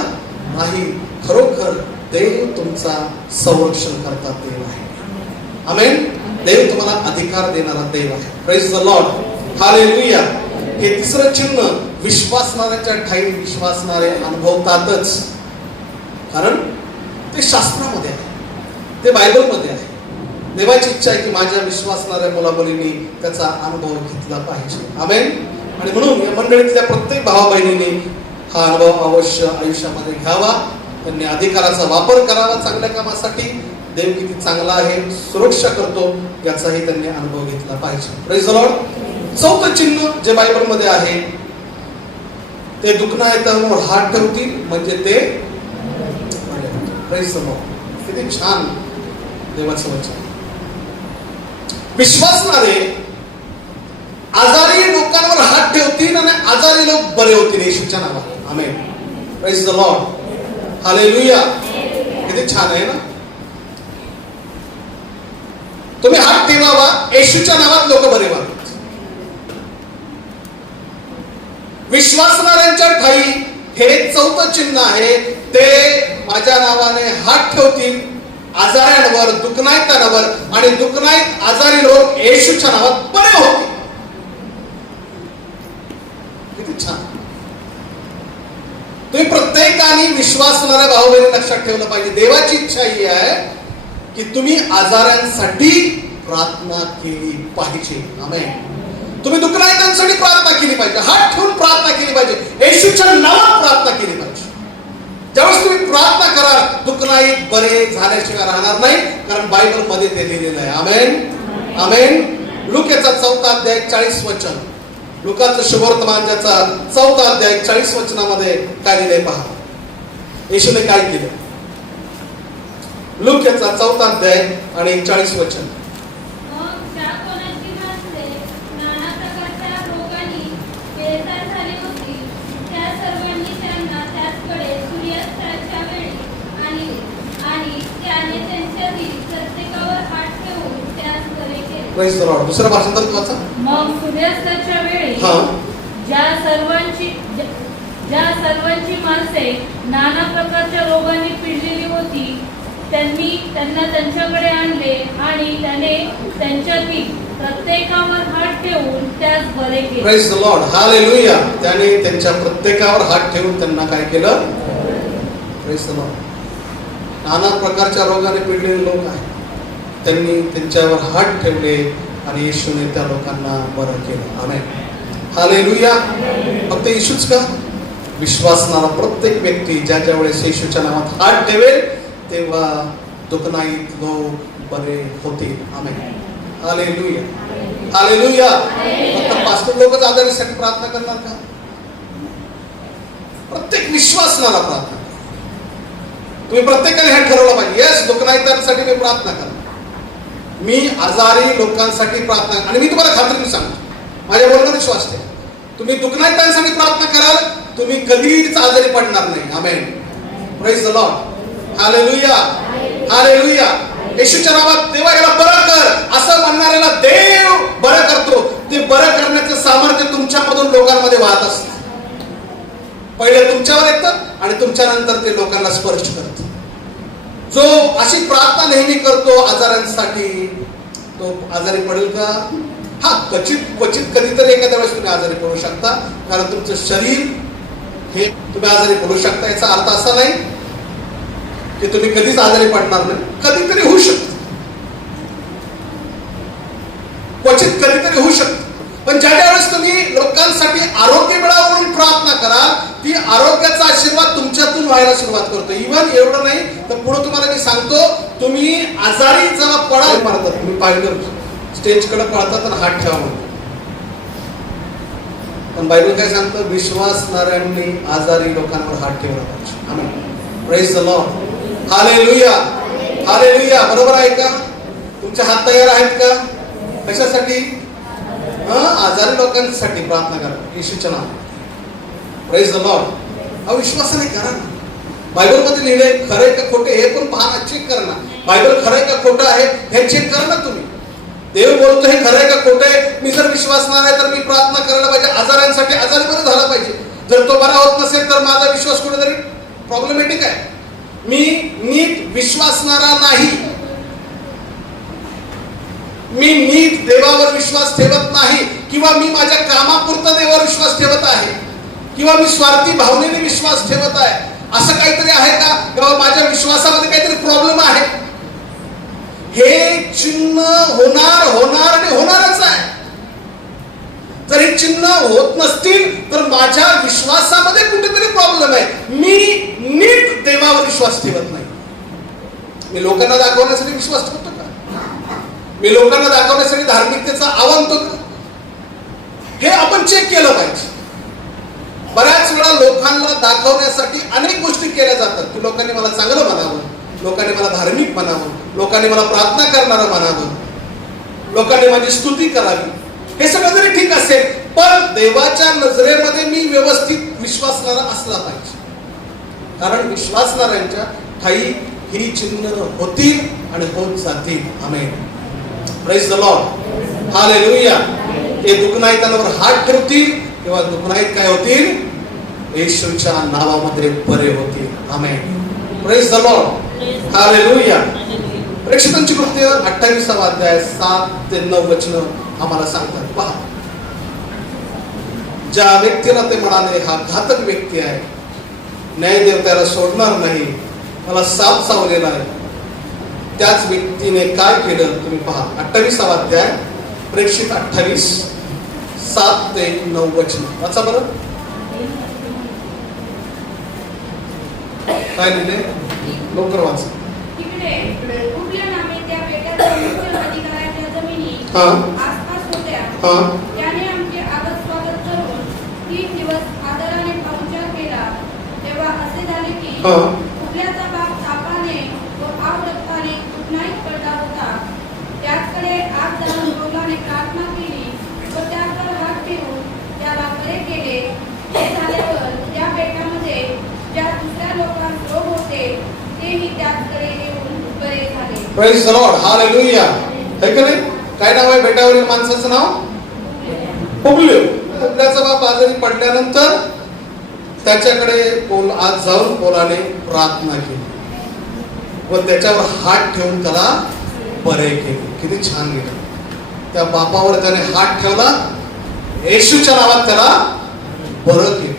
नाही. खरोखर देव तुमचा संरक्षण करता देव आहे. आमेन. देव तुम्हाला अधिकार देणारा देव आहे. Praise the Lord, hallelujah. हे तिसरं चिन्ह विश्वासणाऱ्याच्या ठाई विश्वासणारे अनुभवतातच, कारण ते शास्त्रामध्ये आहे, ते बायबलमध्ये आहे. देवाची इच्छा आहे की माझ्या विश्वासणाऱ्या मुलामुलींनी त्याचा अनुभव घेतला पाहिजे. आमेन. आणि म्हणून या मंडळीतल्या प्रत्येक भावा बहिणींनी हा अनुभव अवश्य आयुष्यामध्ये घ्यावा. त्यांनी अधिकाराचा वापर करावा चांगल्या कामासाठी. देव किती चांगला आहे, सुरक्षा करतो, याचाही त्यांनी अनुभव घेतला पाहिजे. Praise the Lord. चौथं चिन्ह जे बायबलमध्ये आहे, ते दुखण्यावर हात ठेवतील म्हणजे ते. Praise the Lord. किती छान देवाचं वचन. विश्वासणारे आजारी लोकांवर हात ठेवतील आणि आजारी लोक बरे होतील येशूच्या नावात. आमेन. प्रेज द लॉर्ड, हालेलुया. किती छान आहे ना. तुम्ही हात ठेवावा, येशूच्या नावात लोक बरे व्हावेत. विश्वासणाऱ्यांच्या ठाई हे चौथं चिन्ह आहे. ते माझ्या नावाने हात ठेवतील आजाऱ्यांवर, दुखणाऱ्यांवर, आणि दुखणाऱ्या आजारी लोक येशूच्या नावात बरे होतील. किती छान. तुम्ही प्रत्येकाने विश्वासणाऱ्या भाऊ-बहिणी लक्षात ठेवलं पाहिजे. देवाची इच्छा ही आहे की तुम्ही आजारांसाठी प्रार्थना केली पाहिजे. आमेन. तुम्ही दुखणाऱ्यांसाठी प्रार्थना केली पाहिजे, हात ठेवून प्रार्थना केली पाहिजे, येशूच्या नावात प्रार्थना केली पाहिजे. ज्यावेळेस तुम्ही प्रार्थना कराल, दुखणारी बरे झाल्याशिवाय राहणार नाही, कारण बायबल मध्ये ते लिहिलेलं आहे. आमेन, आमेन. लुकाचा 4 अध्याय 40 वचन. लुकाचं शुभवर्तमान ज्याचा 4 अध्याय 40 वचनामध्ये काय लिहिलंय पहा. येशूने काय केलं. लुकाचा 4 अध्याय आणि 40 वचन. दुसरा भाषांतर वाचा. मग सूर्यास्ताच्या वेळी ज्या सर्वांची माणसे नाना प्रकारच्या रोगाने पिडलेली होती त्यांना त्यांच्याकडे आणले आणि त्याने त्यांच्यातील प्रत्येकावर हात ठेवून त्यास बरे केले. Praise the Lord, hallelujah. त्याने त्यांच्या प्रत्येकावर हात ठेवून त्यांना काय केलं. Praise the Lord. नाना प्रकारच्या रोगाने पिडलेले लोक आहेत, त्यांनी त्यांच्यावर हात ठेवले आणि येशूने त्या लोकांना बरं केलं. आमेन, हालेलुया. फक्त येशूच का, विश्वासणारा प्रत्येक व्यक्ती ज्या वेळेस येशूच्या नावात हात ठेवेल तेव्हा दुखनाईत लोक बरे होतील. आमेन. हालेलुया. हालेलुया. फक्त पास्टर लोकच आजारीसाठी प्रार्थना करणार का? प्रत्येक विश्वासणारा प्रार्थना. तुम्ही प्रत्येकाने हे ठरवलं पाहिजे, यस दुखनाईतांसाठी मी प्रार्थना करणार, मी आजारी लोकांसाठी प्रार्थना. आणि मी तुम्हाला खात्रीने सांगतो, माझ्या बोलण्यावर विश्वास ठेवा, तुम्ही दुखनाईतांसाठी प्रार्थना कराल, तुम्ही कधीच आजारी पडणार नाही. आमेन. Praise the Lord. हालेलुया. हालेलुया. येशूच्या नावात देवा याला बरं कर असं म्हणणाऱ्याला देव बरं करतो. ते बरं करण्याचं सामर्थ्य तुमच्यामधून लोकांमध्ये वाहत असतं. पहिले तुमच्यावर येतं आणि तुमच्यानंतर ते लोकांना स्पर्श करतं. जो अशी प्रार्थना नेहमी करतो आजारांसाठी, तो आजारी पडेल का? हा, क्वचित कधीतरी एखाद्या वेळेस तुम्ही आजारी पडू शकता, कारण तुमचं शरीर हे तुम्ही आजारी पडू शकता. याचा अर्थ असा नाही की तुम्ही कधीच आजारी पडणार नाही. कधीतरी होऊ शकतं, क्वचित कधीतरी होऊ शकतं. पण ज्या वेळेस तुम्ही लोकांसाठी आरोग्य मिळावं म्हणून प्रार्थना कराल, ती आरोग्याचा आशीर्वाद तुमच्यातून व्हायला सुरुवात करतो. इव्हन एवढं नाही तर पुढे तुम्हाला मी सांगतो, तुम्ही आजारी जेव्हा पडाल मारतात, तुम्ही पाहिलं स्टेजकडे पळतात आणि हात ठेवा म्हणतात. पण बायबल काय सांगतं? विश्वासणाऱ्यांनी आजारी लोकांवर हात ठेवला पाहिजे. आमेन. Praise the Lord. हालेलुया. हालेलुया. बरोबर आहे का? तुमचे हात तयार आहेत का? कशासाठी? आजारी लोकांसाठी प्रार्थना करा येशूच्या नावात. Praise the Lord. अविश्वासाने करा ना. बायबल मध्ये लिहिलंय खरंय का खोटे हे पण पहा ना, चेक करा ना. बायबल खरंय का खोटं आहे हे चेक करा ना तुम्ही. देव बोलतो हे खरंय का खोटं आहे. मी जर विश्वासणार आहे तर मी प्रार्थना करायला पाहिजे, आजारांसाठी आजारी बरं झाला पाहिजे. जर तो बरा होत नसेल तर माझा विश्वास कुठेतरी प्रॉब्लेमॅटिक आहे. मी नीट विश्वासणारा नाही, मी नीट देवावर विश्वास ठेवत नाही, किंवा मी माझ्या कामापुरता देवावर विश्वास ठेवत आहे, किंवा मी स्वार्थी भावनेने विश्वास ठेवत आहे. असं काहीतरी आहे का? किंवा माझ्या विश्वासामध्ये काहीतरी प्रॉब्लेम आहे? हे चिन्ह होणार आणि होणारच आहे. जर हे चिन्ह होत नसतील तर माझ्या विश्वासामध्ये कुठेतरी प्रॉब्लेम आहे. मी नीट देवावर विश्वास ठेवत नाही. मी लोकांना दाखवण्यासाठी विश्वास ठेवतो का? मी लोकांना दाखवण्यासाठी धार्मिकतेचा आवाहन का? हे आपण चेक केलं पाहिजे. बऱ्याच वेळा लोकांना दाखवण्यासाठी अनेक गोष्टी केल्या जातात की लोकांनी मला चांगलं म्हणावं, लोकांनी मला धार्मिक म्हणावं, लोकांनी मला प्रार्थना करणारं म्हणावं, लोकांनी माझी स्तुती करावी. हे सगळं जरी ठीक असेल, पण देवाच्या नजरेमध्ये मी व्यवस्थित विश्वासणारा असला पाहिजे. कारण विश्वासणाऱ्यांच्या ठाई ही चिन्ह होतील आणि होत जातील. आमेन. Praise the Lord. हालेलुया. ते दुखनाईतांवर हात ठेवतील तेव्हा दुखनाईत काय होतील? येशूच्या नावामध्ये बरे होतील. आमेन. Praise the Lord. हालेलुया. प्रेक्षकांची कृत्य 28वा अध्याय 7 ते 9 वचनं आम्हाला सांगतात. पहा, ज्या व्यक्तीला ते म्हणाले हा घातक व्यक्ती आहे, न्यायदेव त्याला सोडणार नाही, मला साप चावलेला आहे, त्याच व्यक्तीने काय केलं तुम्ही पहा. 28वा अध्याय प्रेक्षित 28 7 ते 9 वचन वाचा बरं. काय लिहिले? लवकर वाचा. आसपास होत्या. त्याने आमचे आदर स्वागत करून 3 दिवस आदराने पाहुणचार केला. तेव्हा असे झाले की कुठल्याचा बाप तापाने व रक्ताने कुठलाही पडला होता. त्याचकडे आत जाऊन रोगाने प्रार्थना केली व त्यावर हात ठेवून त्याला बरे केले. हे झाल्यावर त्या बेटामध्ये ज्या दुसऱ्या लोकांना रोग होते तेही त्याचकडे येऊन बरे झाले. Praise the Lord. हालेलुया. है का नाही? काय नाव आहे बेटावरील माणसाचं नाव? पुबलिओ. पुबल्याचा बाप आजारी पडल्यानंतर त्याच्याकडे आत जाऊन पोलाने प्रार्थना केली व त्याच्यावर हात ठेवून त्याला बरे केले. किती छान गेलं. त्या बापावर त्याने हात ठेवला, येशूच्या नावात त्याला बरं केलं.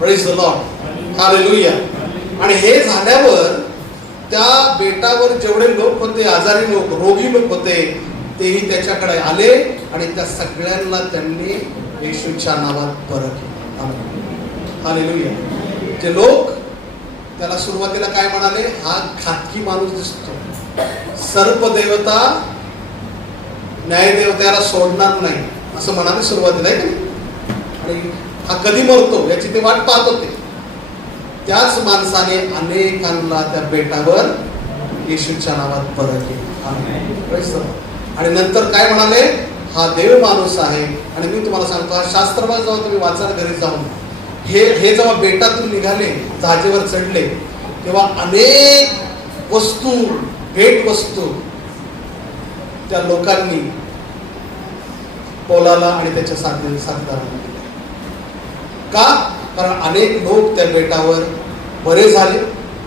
Praise the Lord. हालेलुया. आणि हे झाल्यावर त्या बेटावर जेवढे लोक होते, आजारी लोक, रोगी लोक होते, तेही त्याच्याकडे आले आणि त्या सगळ्यांना त्यांनी येशूच्या नावात बरं केलं. हालेलुया. जे लोक त्याला सुरुवातीला काय म्हणाले? हा घातकी माणूस दिसतो, सर्पदेवता न्यायदेवतेला सोडणार नाही असं म्हणाले सुरुवातीला, आहे की नाही? आणि हा कधी मरतो याची ते वाट पाहत होते. त्याच माणसाने अनेकांना त्या बेटावर येशूच्या नावात बरं केलं. आणि नंतर काय म्हणाले? हा देव माणूस आहे. आणि मी तुम्हाला सांगतो, हा शास्त्रभाग जेव्हा तुम्ही वाचाल घरी जाऊन, हे जेव्हा बेटातून निघाले, जहाजेवर चढले, तेव्हा अनेक वस्तू, भेट वस्तू त्या लोकांनी पौलाला आणि त्याच्या साथीदारांना दिल्या. का? कारण अनेक लोक त्या बेटावर बरे झाले,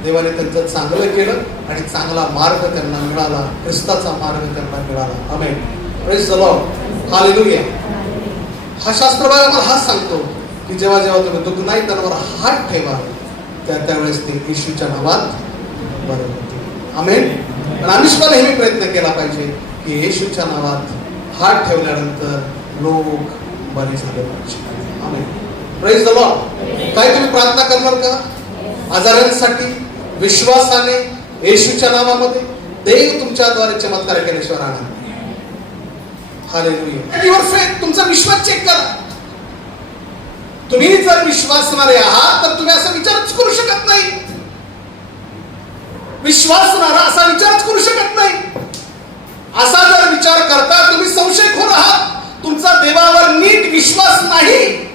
देवाने त्यांचं चांगलं केलं आणि चांगला मार्ग त्यांना मिळाला, ख्रिस्ताचा मार्ग त्यांना मिळाला. आमेन. Praise the Lord. हालेलुया. हा शास्त्रभाग आम्हाला हाच सांगतो की जेव्हा जेव्हा तुम्ही दुःखनाईतांवर हात ठेवा, त्यावेळेस ते येशूच्या नावात बरे होते. आमेन. पण आम्ही सुद्धा नेहमी प्रयत्न केला पाहिजे की येशूच्या नावात हात ठेवल्यानंतर लोक बरे झाले पाहिजे. आमेन. Praise the Lord. काय तुम्ही प्रार्थना करणार का आजारांसाठी? विश्वासाने येशूच्या नावामध्ये देव तुमच्याद्वारे चमत्कार केल्याशिवाय राहणार. हालेलुया. युअर फेथ, तुमचा विश्वास चेक करा. तुम्ही जर विश्वासणारे आहात तर तुम्ही असा विचारच करू शकत नाही. विश्वासणारा असा विचारच करू शकत नाही. असा जर विचार करता तुम्ही संशयखोर आहात. तुमचा देवावर नीट विश्वास नाही,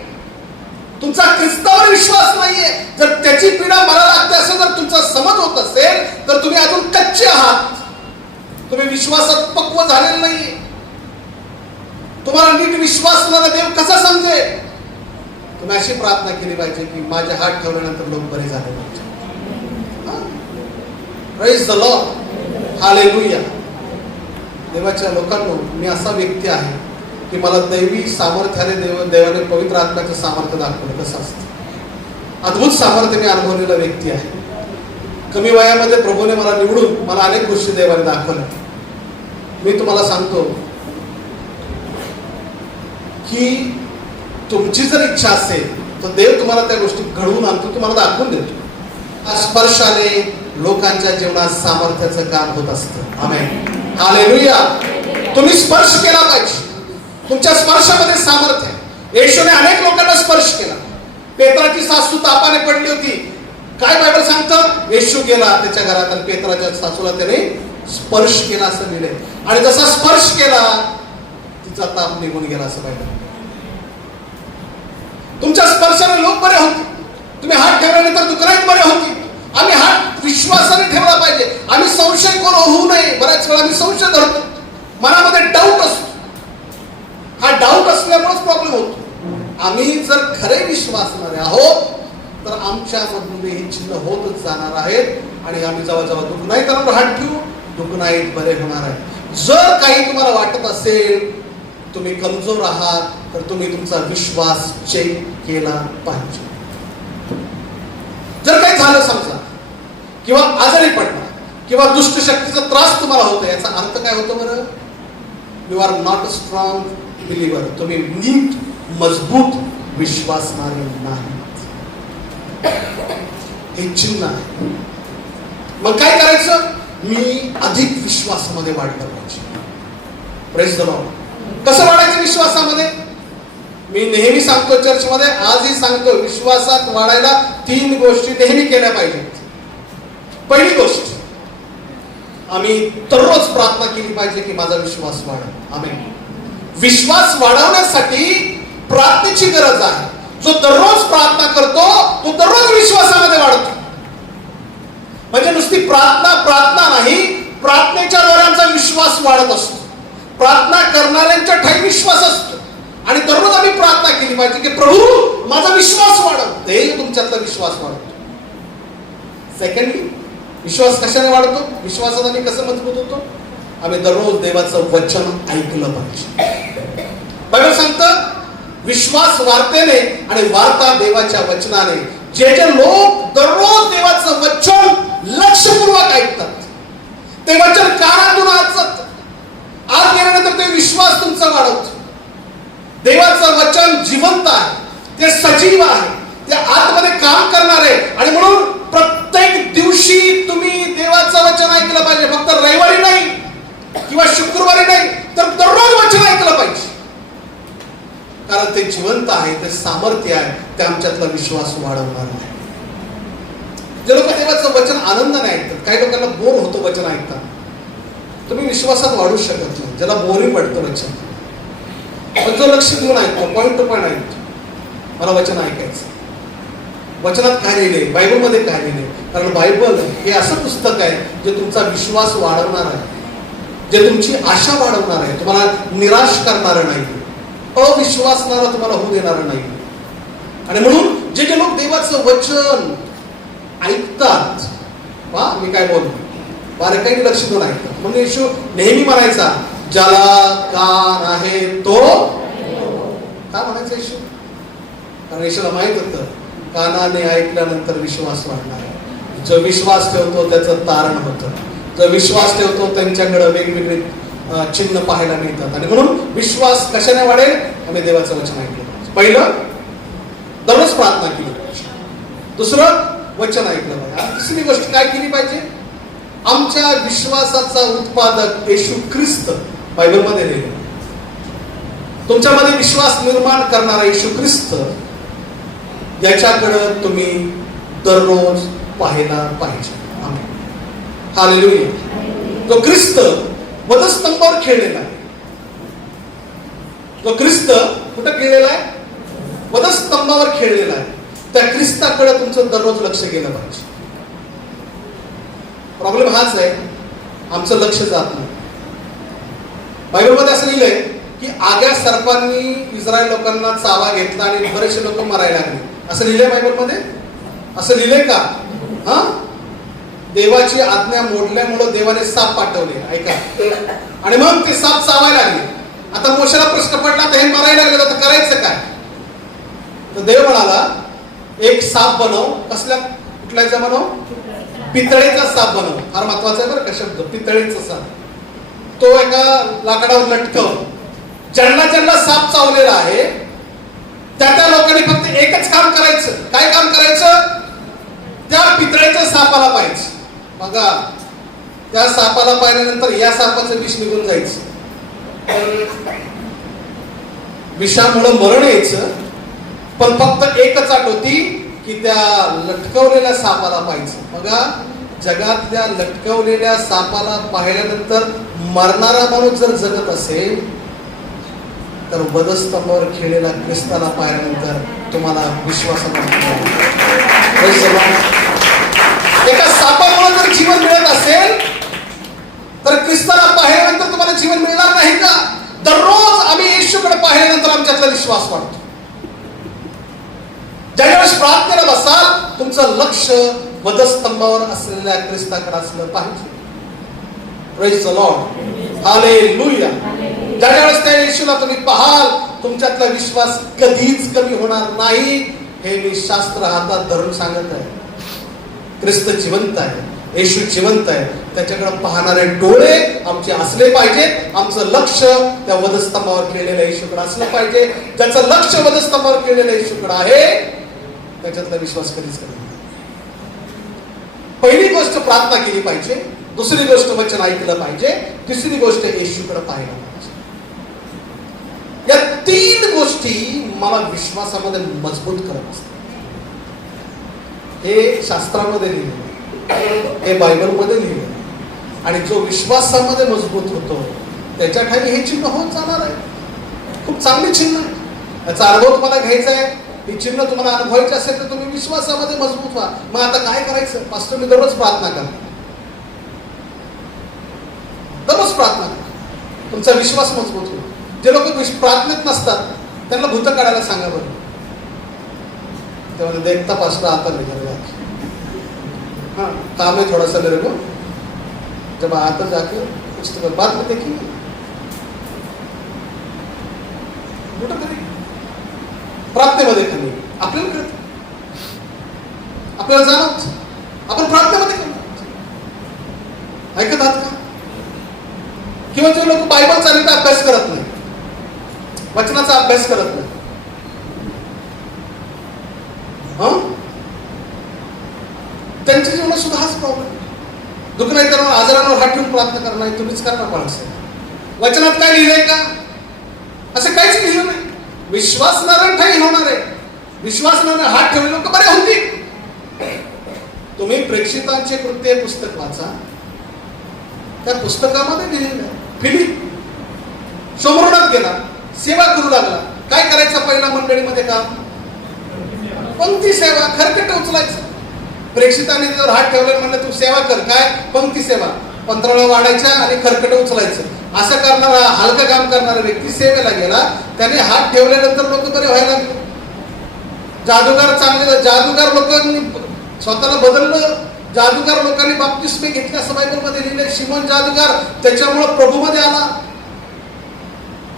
तुमचा ख्रिस्तावर विश्वास नाहीये. जर त्याची पीडा मला लागते असं जर तुमचा समज होत असेल तर तुम्ही अजून कच्चे आहात. तुम्ही विश्वासात पक्व झालेले नाहीये. तुम्हाला नीट विश्वासणारा देव कसा समजेल? तुम्ही अशी प्रार्थना केली पाहिजे की माझे हात ठेवल्यानंतर लोक बरे झाले पाहिजे. Praise the Lord. हालेलुया. देवाच्या लोकांनो, मी असा व्यक्ती आहे की मला दैवी सामर्थ्याने देवाने पवित्र आत्म्याचं सामर्थ्य दाखवलं. कसं असतं? अद्भुत सामर्थ्य मी अनुभवलेला व्यक्ती आहे. कमी वयामध्ये प्रभूने मला निवडून मला अनेक गोष्टी देवाने दाखवल्या. मी तुम्हाला सांगतो की तुमची जर इच्छा असेल तर देव तुम्हाला त्या गोष्टी घडवून आणतो, तुम्हाला दाखवून देतो. स्पर्शाने लोकांच्या जीवनात सामर्थ्याचं काम होत असतं. आमेन. हालेलुया. तुम्ही स्पर्श केला पाहिजे. तुमच्या स्पर्शामध्ये सामर्थ्य आहे. येशूने अनेक लोकांना स्पर्श केला. पेत्राची सासू तापाने पडली होती. काय बायबल सांगतं? येशू गेला त्याच्या घरात आणि पेत्राच्या सासूला त्याने स्पर्श केला असं लिहिलंय. आणि जसा स्पर्श केला तिचा ताप निघून गेला असं बायबल. तुमच्या स्पर्शाने लोक बरे होते. तुम्ही हात ठेवल्यानंतर दुकानात बरे होती. आम्ही हात विश्वासाने ठेवला पाहिजे. आम्ही संशय होऊ नये. बऱ्याच वेळा आम्ही संशय धरतो, मनामध्ये डाऊट असतो. हा डाऊट असल्यामुळेच प्रॉब्लेम होतो. आम्ही जर खरे विश्वासणारे आहोत तर आमच्यामधून हे चिन्ह होतच जाणार आहेत. आणि आम्ही जेव्हा जेव्हा दुखनाईतांवर हात ठेवू, दुखनाईत बरे होणार आहे. जर काही तुम्हाला वाटत असेल तुम्ही कमजोर आहात तर तुम्ही तुमचा विश्वास चेक केला पाहिजे. जर काही झालं समजा, किंवा आजारी पडला, किंवा दुष्ट शक्तीचा त्रास तुम्हाला होतो, याचा अर्थ काय होतो बरं? You are not a strong believer. तुम्ही नीट मजबूत विश्वासणारे नाही. हे चिन्ह आहे. मग काय करायचं? मी अधिक विश्वासामध्ये वाढलं पाहिजे. Praise the Lord. कसं वाढायचं विश्वासामध्ये? मी नेहमी सांगतो चर्चमध्ये, आजही सांगतो, विश्वासात वाढायला 3 गोष्टी नेहमी केल्या पाहिजेत. पहिली गोष्ट, आम्ही दररोज प्रार्थना केली पाहिजे की माझा विश्वास वाढेल. आमेन. विश्वास वाढवण्यासाठी प्रार्थनेची गरज आहे. जो दररोज प्रार्थना करतो तो दररोज विश्वासामध्ये वाढतो. म्हणजे नुसती प्रार्थना नाही, प्रार्थनेच्या द्वारे आमचा विश्वास वाढत असतो. प्रार्थना करणाऱ्यांच्या ठाई विश्वास असतो. आणि दररोज आम्ही प्रार्थना केली पाहिजे की प्रभू माझा विश्वास वाढव. देव तुमच्यातला विश्वास वाढतो. सेकंडली, विश्वास कशाने वाढतो? विश्वासात आम्ही कसं मजबूत होतो? आम्ही दररोज देवाचं वचन ऐकलं पाहिजे. बायबल सांगतं विश्वास वार्तेने आणि वार्ता देवाच्या वचनाने. जे जे लोक दररोज देवाचं वचन लक्षपूर्वक ऐकतात, ते वचन कानातून आत जातं. आत गेल्यानंतर ते विश्वास तुमचा वाढवतो. देवाचं वचन जिवंत आहे, ते सजीव आहे, ते आतमध्ये काम करणार आहे. आणि म्हणून प्रत्येक दिवशी तुम्ही देवाचं वचन ऐकलं पाहिजे. फक्त रविवारी नाही किंवा शुक्रवारी नाही, तर दररोज वचन ऐकलं पाहिजे. कारण ते जिवंत आहे, ते सामर्थ्य आहे, ते आमच्यातला विश्वास वाढवणार आहे. जे लोक देवाचं वचन आनंदाने ऐकतात, काही लोकांना बोर होतं वचन ऐकतात, तुम्ही विश्वासात वाढू शकत नाही. ज्याला बोरिंग वाटतं वचन, पण जो लक्ष देऊन ऐकतो, पॉईंट टू पॉईंट ऐकतो, मला वचन ऐकायचं, वचनात काय लिहिले, बायबलमध्ये काय लिहिले. कारण बायबल हे असं पुस्तक आहे जे तुमचा विश्वास वाढवणार आहे, जे तुमची आशा वाढवणार आहे, तुम्हाला निराश करणार नाही, अविश्वासणारा तुम्हाला होऊ देणार नाही. आणि म्हणून जे लोक देवाचं वचन ऐकतात, मी काय बोलतो, बारकाईने लक्ष देऊन ऐकतात. म्हणून येशू नेहमी म्हणायचा, ज्याला कान आहे तो, काय म्हणायचं येशू? कारण येशूला माहित होतं कानाने ऐकल्यानंतर विश्वास वाढणार आहे. जो विश्वास ठेवतो त्याचं तारण होतं, जो विश्वास ठेवतो त्यांच्याकडे वेगवेगळे चिन्ह पाहायला मिळतात. आणि म्हणून विश्वास कशाने वाढेल? आम्ही देवाचं वचन ऐकलं पाहिजे. पहिलं, दररोज प्रार्थना केली पाहिजे. दुसरं, वचन ऐकलं पाहिजे. आणि तिसरी गोष्ट काय केली पाहिजे? आमच्या विश्वासाचा उत्पादक येशू ख्रिस्त, बायबलमध्ये लिहिलं, तुमच्यामध्ये विश्वास निर्माण करणारा येशू ख्रिस्त, याच्याकडे तुम्ही दररोज पाहायला पाहिजे. हालेलुया. जो ख्रिस्त वधस्तंभावर खेळलेला आहे, जो ख्रिस्त कुठं खेळलेला आहे? वधस्तंभावर खेळलेला आहे. त्या ख्रिस्ताकडे तुमचं दररोज लक्ष गेलं पाहिजे. प्रॉब्लेम हाच आहे, आमचं लक्ष जात नाही. बायबलमध्ये असं लिहिलंय की आग्या सर्पांनी इस्रायल लोकांना चावा घेतला आणि बरेचसे लोक मरायला लागले. असं लिहिलंय बायबलमध्ये? असं लिहिलंय का? देवाची आज्ञा मोडल्यामुळे देवाने साप पाठवले, ऐका, आणि मग ते साप चावायला लागले. आता मोशेला प्रश्न पडला, तर हे मरायला लागले, तर करायचं काय? तर देव म्हणाला, एक साप बनव. कसल्या, कुठल्याचा बनव? पितळेचा साप बनव. फार महत्वाचा आहे बरं का शब्द, पितळेचा साप. तो एका लाकडावर लटकव. ज्यांना ज्यांना साप चावलेला आहे त्या लोकांनी फक्त एकच काम करायचं. काय काम करायचं? त्या पितळेच्या सापाला पाहायचं. बघा, त्या सापाला पाहिल्यानंतर या सापाचं विष निघून जायचं. विषामुळे मरण यायचं, पण फक्त एकच अट होती की त्या लटकवलेल्या सापाला पाहायचं. बघा, जगातल्या लटकवलेल्या सापाला पाहिल्यानंतर मरणारा माणूस जर जगत असेल, तर वधस्तंभावर खेळलेला ख्रिस्ताला पाहिल्यानंतर तुम्हाला विश्वासाला एका सापामुळे जर जीवन मिळत असेल, तर ख्रिस्ताला पाहिल्यानंतर तुम्हाला जीवन मिळणार नाही का? दररोज आम्ही येशूकडे पाहिल्यानंतर आमच्यातला विश्वास वाढतो. ज्यावेळेस प्रार्थनेला बसाल, तुमचं लक्ष वधस्तंभावर असलेल्या ख्रिस्ताकडे असलं पाहिजे. Praise the Lord, hallelujah. ज्यावेळेस त्या येशूला तुम्ही पाहाल, तुमच्यातला विश्वास कधीच कमी होणार नाही. हे मी शास्त्र हातात धरून सांगत आहे. ख्रिस्त जिवंत आहे, येशू जिवंत आहे. त्याच्याकडे पाहणारे डोळे आमचे असले पाहिजे. आमचं लक्ष त्या वधस्तंभावर खेळलेल्या येशूकडे असलं पाहिजे. ज्याचं लक्ष वधस्तंभावर खेळलेल्या येशूकडे आहे, त्याच्यातला विश्वास कधीच कमी नाही. पहिली गोष्ट प्रार्थना केली पाहिजे. दुसरी गोष्ट वचन ऐकलं पाहिजे. तिसरी गोष्ट येशूकडे पाहिलं पाहिजे. या तीन गोष्टी मला विश्वासामध्ये मजबूत करत असतात. हे शास्त्रामध्ये लिहिलं, हे बायबलमध्ये लिहिलं. आणि जो विश्वासामध्ये मजबूत होतो त्याच्या खाली हे चिन्ह होत जाणार आहे. खूप चांगले चिन्ह आहे. याचा अनुभव तुम्हाला घ्यायचा आहे. हे चिन्ह तुम्हाला अनुभवायचे असेल तर तुम्ही विश्वासामध्ये मजबूत व्हा. मग आता काय करायचं? पास्टर, मी दररोज प्रार्थना करा. दररोज प्रार्थना करा, तुमचा विश्वास मजबूत होईल. जे लोक प्रार्थनेत नसतात त्यांना भूत काढायला सांगा बरं. तेव्हा देखता पास्टर आता निकल जाके, हाँ काम है थोड़ा सा मेरे को, जब आता जाके कुछ तो बात में देखिए, मोठं तरी प्रार्थनेमध्ये खाली आपल्याला कळत, आपल्याला जाणवत, आपण प्रार्थनेमध्ये करणार. ऐकत आहात का? किंवा जे लोक बायबलचा नीट अभ्यास करत नाही, वचनाचा अभ्यास करत नाही, त्यांच्या जीवनात दुखण्यावर आजारांवर हात ठेवून प्रार्थना करणार तुम्हीच करणार बाळासाहेब. वचनात काय लिहिलंय का? असं काहीच लिहिलं नाही. विश्वासणारे ठाई होणार आहे. विश्वासणारे हात ठेवले लोक बरे होतील. तुम्ही प्रेक्षितांचे कृत्य पुस्तक वाचा. त्या पुस्तकामध्ये लिहिलेलं आहे. फिलिप शोमरोनात गेला, सेवा करू लागला. काय करायचा पहिला मंडळीमध्ये काम? पंक्ती सेवा, खरकट उचलायचं. प्रेक्षितांनी त्यावर हात ठेवले म्हणलं तू सेवा कर. काय? पंक्ती सेवा. पंत्राळा वाढायच्या आणि खरकट उचलायचं. असं करणारा, हलकं काम करणारा व्यक्ती सेवेला गेला. त्याने हात ठेवल्यानंतर लोक बरे व्हायला लागले. जादूगार चांगले, जादूगार लोकांनी स्वतःला बदललं. जादूगार लोकांनी बाप्तिस्मे घेतले असं बायबलमध्ये लिहिलंय. शिमोन जादूगार त्याच्यामुळे प्रभूमध्ये आला.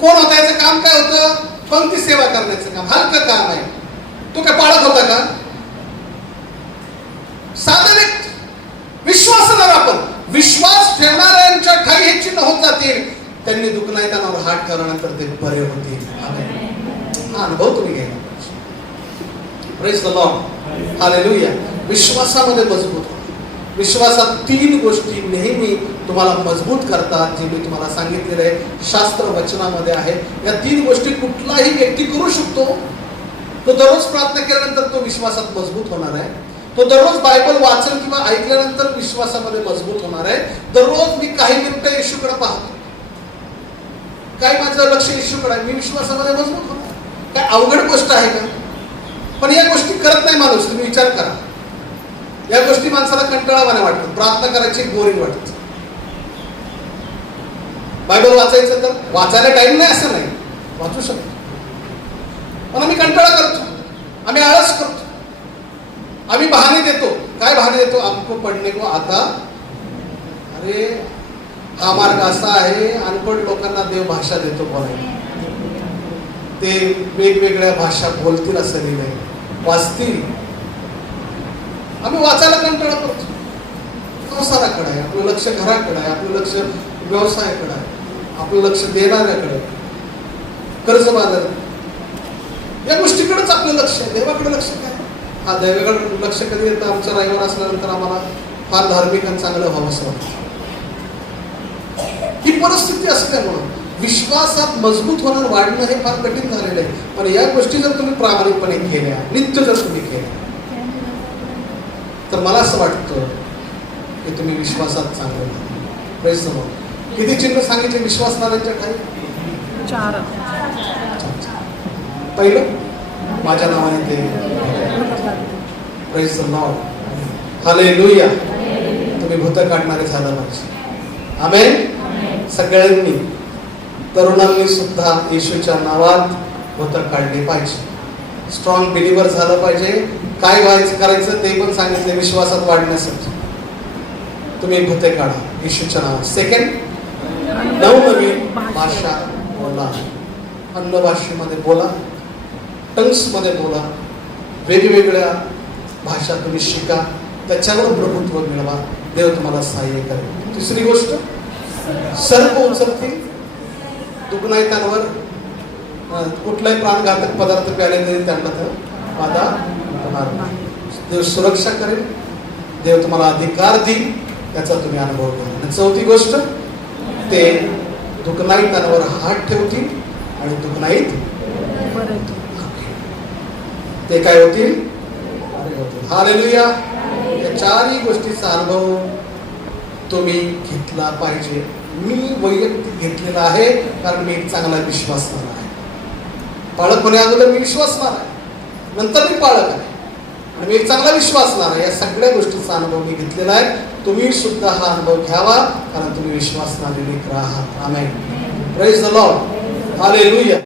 कोण होता? याचं काम काय होतं? पंक्ती सेवा करण्याचं काम. हलकं काम आहे. तो काय पाळत होता का? साधं व्यक्ती. विश्वासणार आपण. विश्वास ठेवणाऱ्यांच्या ठाई हे चिन्ह होत जातील. त्यांनी दुखण्यावर हात ठेवल्यानंतर ते बरे होतील. हा अनुभव तुम्ही घ्या. Praise the Lord. हालेलुया. विश्वासामध्ये मजबूत होता. विश्वासात 3 गोष्टी नेहमी तुम्हाला मजबूत करतात, जे मी तुम्हाला सांगितलेलं आहे. शास्त्र वचनामध्ये आहे. या 3 गोष्टी कुठलाही व्यक्ती करू शकतो. तो दररोज प्रार्थना केल्यानंतर तो विश्वासात मजबूत होणार आहे. तो दररोज बायबल वाचन किंवा ऐकल्यानंतर विश्वासामध्ये मजबूत होणार आहे. दररोज मी काही मिनिटं येशूकडे पाहतो. काय माझं लक्ष येशूकडे आहे, मी विश्वासामध्ये मजबूत होणार. काय अवघड गोष्ट आहे का? पण या गोष्टी करत नाही माणूस. तुम्ही विचार करा. या गोष्टी माणसाला कंटाळावाने वाटतात. प्रार्थना करायची बोरिंग वाटत. बायबल वाचायचं तर वाचायला टाइम नाही असं नाही, वाचू शकतो. पण आम्ही कंटाळा करतो, आम्ही आळस करतो, आम्ही बहाणे देतो. काय बहाणे देतो? आमको पडणे को आता. अरे हा मार्ग असा आहे. अनपढ लोकांना देव भाषा देतो बोलायला. ते वेगवेगळ्या भाषा बोलतील असं लिहिलंय, वाचतील. आम्ही वाचायला कंटाळा करतो. संसाराकडे आहे आपलं लक्ष, घराकडे आहे आपलं लक्ष, व्यवसायाकडे आहे आपलं लक्ष, देणाऱ्याकडे, कर्जबाजार, या गोष्टीकडेच आपलं लक्ष आहे. देवाकडे लक्ष काय? हा देवाकडे लक्ष कधी येतं? आमचं रविवार असल्यानंतर आम्हाला फार धार्मिक आणि चांगलं व्हावं असं वाटतं. ही परिस्थिती असल्यामुळं विश्वासात मजबूत होणं, वाढणं हे फार कठीण झालेलं आहे. पण या गोष्टी जर तुम्ही प्रामाणिकपणे केल्या, नित्य जर तुम्ही केल्या, तर मला असं वाटतं की तुम्ही विश्वासात चांगलं व्हाल. Praise the Lord. किती चिन्ह सांगितले विश्वासणाऱ्यांच्या ठाई? 4. पहिलं, माझ्या नावाने ते. Praise the Lord. हालेलुया. तुम्ही भूत काढणारे झालं पाहिजे. आमेन. सगळ्यांनी, तरुणांनी सुद्धा येशूच्या नावात भूत काढले पाहिजे. स्ट्रॉंग बिलीव्हर झालं पाहिजे. काय व्हायचं करायचं ते पण सांगितले विश्वासात वाढण्यासाठी. तुम्ही भूते काढा येशूच्या नावात. सेकंड, नवनवीन भाषा बोला. अन्न भाषेमध्ये बोला, टंग्स मध्ये बोला, वेगवेगळ्या भाषा तुम्ही शिका. त्याच्यावर प्रभुत्व मिळवा. देव तुम्हाला सहाय्य करेल. तिसरी गोष्ट, सर्प उचलतील. दुखण्यावर कुठलाही प्राणघातक पदार्थ प्याले तरी त्यांना तर बाधा होणार नाही. देव सुरक्षा करेल. देव तुम्हाला अधिकार देईल. त्याचा तुम्ही अनुभव घ्या. आणि चौथी गोष्ट, ते दुखण्यावर हात ठेवतील आणि दुखणाईत ते काय होतील? हालेलुया. या 4ही गोष्टीचा अनुभव तुम्ही घेतला पाहिजे. मी वैयक्तिक घेतलेला आहे, कारण मी एक चांगला विश्वासणार आहे. पाळक होण्या अगोदर मी विश्वासणार आहे, नंतर मी पाळक आहे आणि मी एक चांगला विश्वासणार आहे. या सगळ्या गोष्टीचा अनुभव मी घेतलेला आहे. तुम्ही सुद्धा हा अनुभव घ्यावा, कारण तुम्ही विश्वासणारे लेकरं आहात. आमेन. Praise the Lord. हालेलुया.